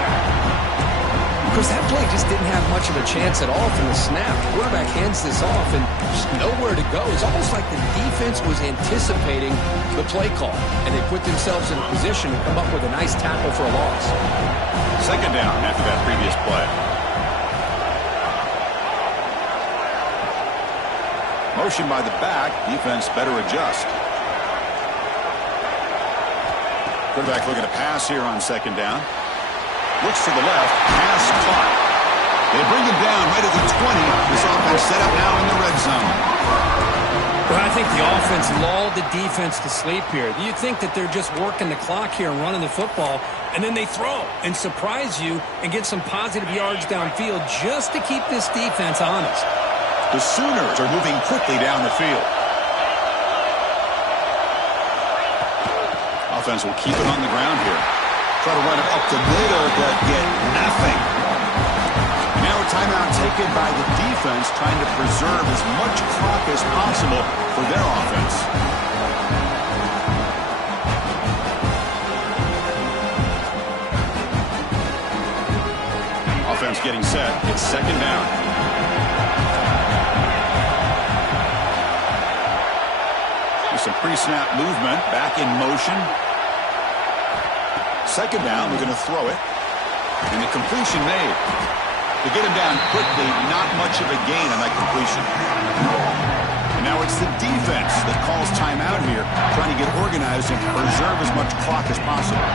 Because that play just didn't have much of a chance at all from the snap. The quarterback hands this off and just nowhere to go. It's almost like the defense was anticipating the play call, and they put themselves in a position to come up with a nice tackle for a loss. Second down after that previous play. Motion by the back. Defense better adjust. Quarterback looking to pass here on second down. Looks to the left. Pass caught. They bring him down right at the 20. This offense set up now in the red zone. Well, I think the offense lulled the defense to sleep here. You think that they're just working the clock here and running the football, and then they throw and surprise you and get some positive yards downfield just to keep this defense honest. The Sooners are moving quickly down the field. Offense will keep it on the ground here. Try to run it up the middle, but get nothing. Now a timeout taken by the defense, trying to preserve as much clock as possible for their offense. Offense getting set. It's second down. With some pre-snap movement, back in motion. Second down, we're going to throw it. And the completion made. To get him down quickly, not much of a gain on that completion. And now it's the defense that calls timeout here, trying to get organized and preserve as much clock as possible.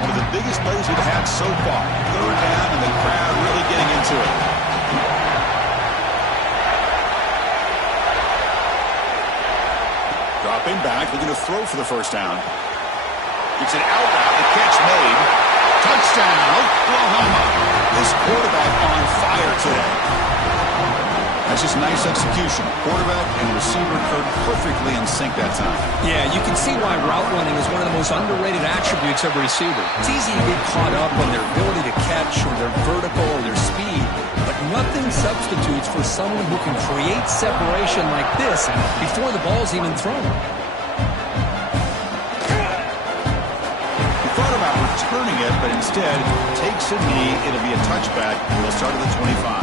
One of the biggest plays we've had so far. Third down, and the crowd really getting into it. Dropping back, looking to throw for the first down. It's an out route, the catch made. Touchdown, Oklahoma. This quarterback on fire today. That's just nice execution. Quarterback and receiver perfectly in sync that time. Yeah, you can see why route running is one of the most underrated attributes of a receiver. It's easy to get caught up on their ability to catch or their vertical or their speed, but nothing substitutes for someone who can create separation like this before the ball's even thrown. He thought about returning it, but instead takes a knee. It'll be a touchback. He'll start at the 25.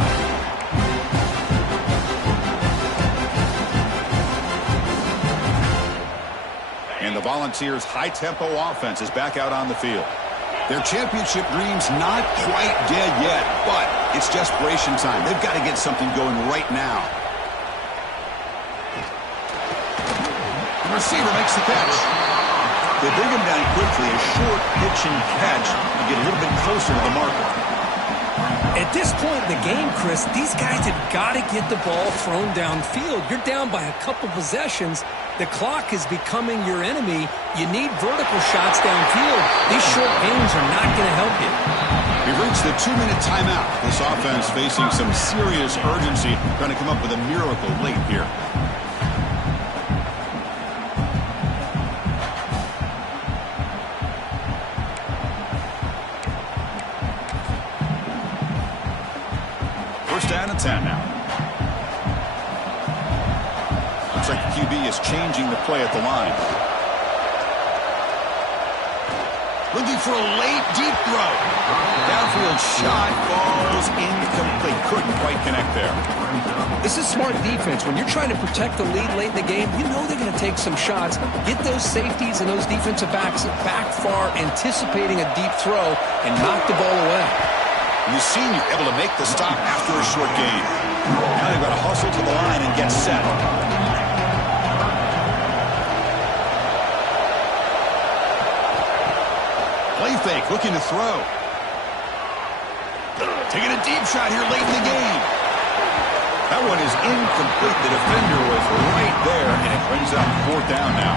And the Volunteers' high-tempo offense is back out on the field. Their championship dreams not quite dead yet, but it's desperation time. They've got to get something going right now. The receiver makes the catch. They bring him down quickly, a short pitch and catch to get a little bit closer to the marker. At this point in the game, Chris, these guys have got to get the ball thrown downfield. You're down by a couple possessions. The clock is becoming your enemy. You need vertical shots downfield. These short gains are not going to help you. We've reached the 2-minute timeout. This offense facing some serious urgency, trying to come up with a miracle late here. First down and 10 now. Looks like the QB is changing the play at the line. Looking for a late, deep throw. Downfield shot falls incomplete. Couldn't quite connect there. This is smart defense. When you're trying to protect the lead late in the game, you know they're going to take some shots. Get those safeties and those defensive backs back far, anticipating a deep throw, and knock the ball away. You've seen you're able to make the stop after a short gain. Now they've got to hustle to the line and get set. Play fake, looking to throw. Taking a deep shot here late in the game. That one is incomplete. The defender was right there, and it brings up fourth down now.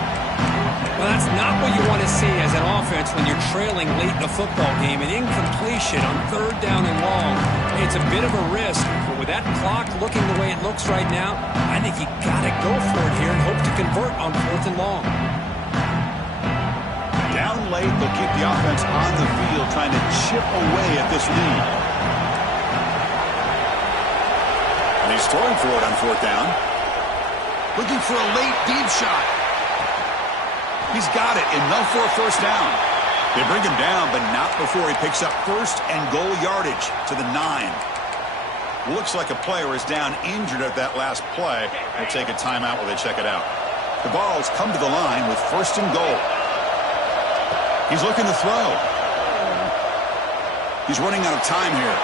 Well, that's not what you want to see as an offense when you're trailing late in a football game. An incompletion on 3rd down and long. It's a bit of a risk, but with that clock looking the way it looks right now, I think you got to go for it here and hope to convert on 4th and long. Down late, they'll keep the offense on the field trying to chip away at this lead. And he's throwing for it on 4th down. Looking for a late deep shot. He's got it. Enough for a 1st down. They bring him down, but not before he picks up 1st and goal yardage to the 9. Looks like a player is down injured at that last play. They'll take a timeout while they check it out. The Vols come to the line with 1st and goal. He's looking to throw. He's running out of time here.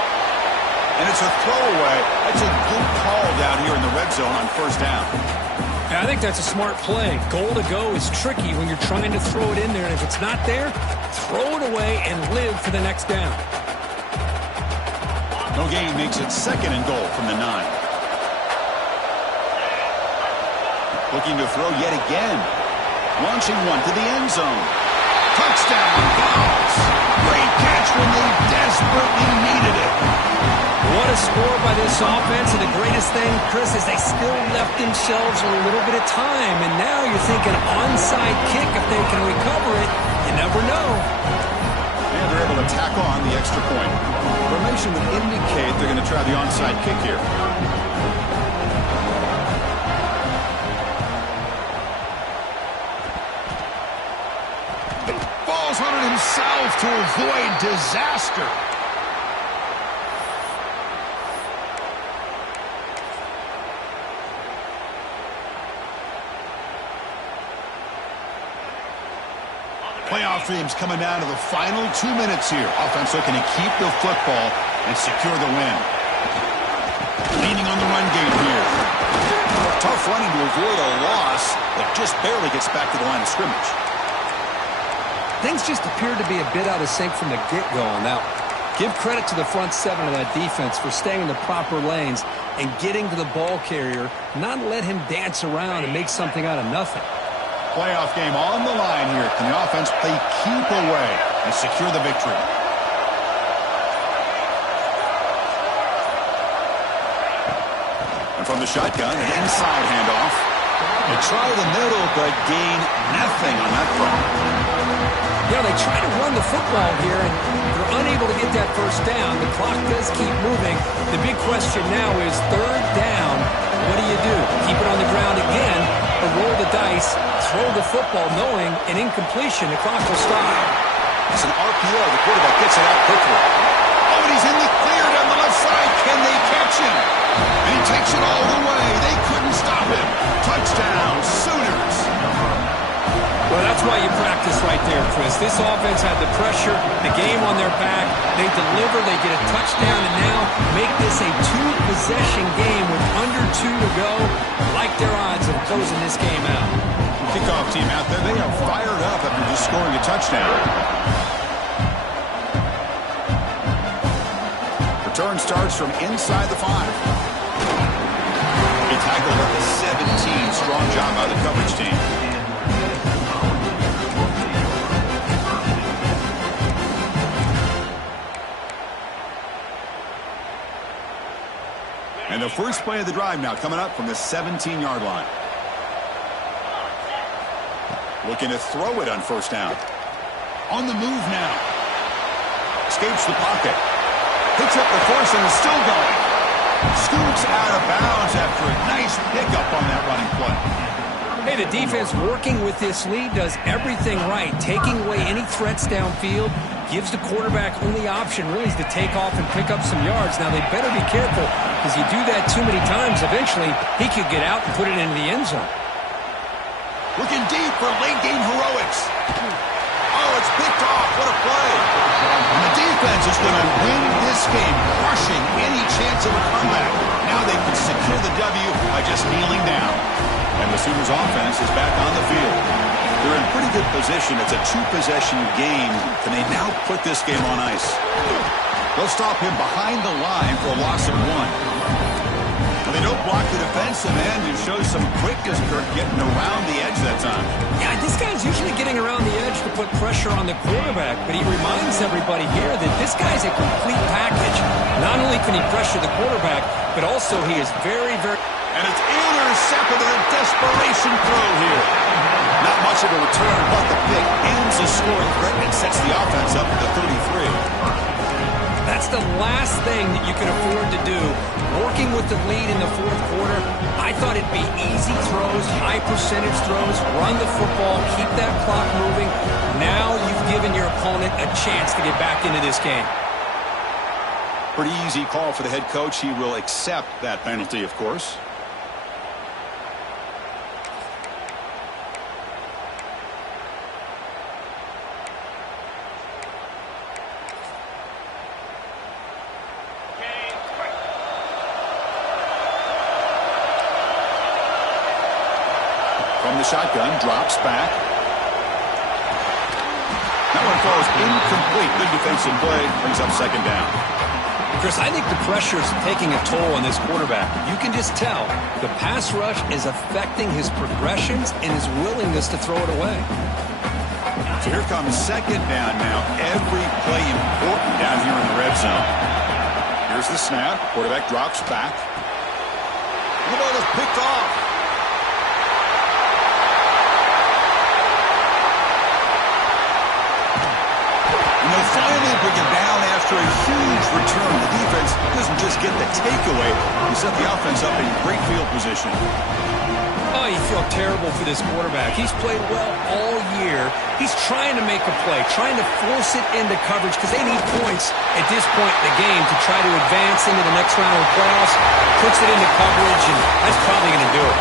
And it's a throwaway. That's a good call down here in the red zone on 1st down. Yeah, I think that's a smart play. Goal to go is tricky when you're trying to throw it in there, and if it's not there, throw it away and live for the next down. No gain makes it 2nd and goal from the 9. Looking to throw yet again. Launching one to the end zone. Touchdown, Vols! Great catch when they desperately needed it. What a score by this offense, and the greatest thing, Chris, is they still left themselves a little bit of time, and now you're thinking onside kick if they can recover it. You never know. And they're able to tack on the extra point. Formation would indicate they're going to try the onside kick here. Vols hunted himself to avoid disaster. Playoff dreams coming down to the final 2 minutes here. Offense looking to keep the football and secure the win. Leaning on the run game here. Tough running to avoid a loss, but just barely gets back to the line of scrimmage. Things just appeared to be a bit out of sync from the get-go on that one. Give credit to the front 7 of that defense for staying in the proper lanes and getting to the ball carrier, not let him dance around and make something out of nothing. Playoff game on the line here. Can the offense play keep away and secure the victory? And from the shotgun, an inside handoff. They try the middle, but gain nothing on that front. Yeah, they try to run the football here, and they're unable to get that 1st down. The clock does keep moving. The big question now is 3rd down. What do you do? Keep it on the ground again, or roll the dice, throw the football, knowing an incompletion, the clock will stop. It's an RPO. The quarterback gets it out quickly. Oh, and he's in the clear down the left side. Can they catch him? And he takes it all the way. They couldn't stop him. Touchdown, Sooners. Well, that's why you practice right there, Chris. This offense had the pressure, the game on their back. They deliver, they get a touchdown, and now make this a 2-possession game with under 2 to go. I like their odds of closing this game out. Kickoff team out there, they are fired up after just scoring a touchdown. Return starts from inside the 5. He tackled at the 17. Strong job by the coverage team. And the first play of the drive now coming up from the 17-yard line. Looking to throw it on 1st down. On the move now. Escapes the pocket. Picks up the force and is still going. Scoots out of bounds after a nice pickup on that running play. Hey, the defense working with this lead does everything right. Taking away any threats downfield gives the quarterback only option really is to take off and pick up some yards. Now, they better be careful because you do that too many times, eventually he could get out and put it into the end zone. Looking deep for late-game heroics. Oh, it's picked off. What a play. And the defense is going to win this game, crushing any chance of a comeback. Now they can secure the W by just kneeling down. And the Sooners offense is back on the field. They're in pretty good position. It's a 2-possession game. Can they now put this game on ice? They'll stop him behind the line for a loss of 1. They don't block the defensive end and show some quickness, Kirk, getting around the edge that time. Yeah, this guy's usually getting around the edge to put pressure on the quarterback, but he reminds everybody here that this guy's a complete package. Not only can he pressure the quarterback, but also he is very, very... And it's intercepted in a desperation throw here. Not much of a return, but the pick ends the scoring threat and sets the offense up at the 33. That's the last thing that you can afford to do. Working with the lead in the fourth quarter, I thought it'd be easy throws, high percentage throws, run the football, keep that clock moving. Now you've given your opponent a chance to get back into this game. Pretty easy call for the head coach. He will accept that penalty, of course. From the shotgun, drops back. That one falls incomplete. Good defensive play. Brings up second down. Chris, I think the pressure is taking a toll on this quarterback. You can just tell the pass rush is affecting his progressions and his willingness to throw it away. So here comes second down now. Every play important down here in the red zone. Here's the snap. Quarterback drops back. The ball is picked off. They'll finally bring it down after a huge return. The defense doesn't just get the takeaway. He set the offense up in great field position. Oh, you feel terrible for this quarterback. He's played well all year. He's trying to make a play, trying to force it into coverage because they need points at this point in the game to try to advance into the next round of the playoffs. Puts it into coverage, and that's probably going to do it.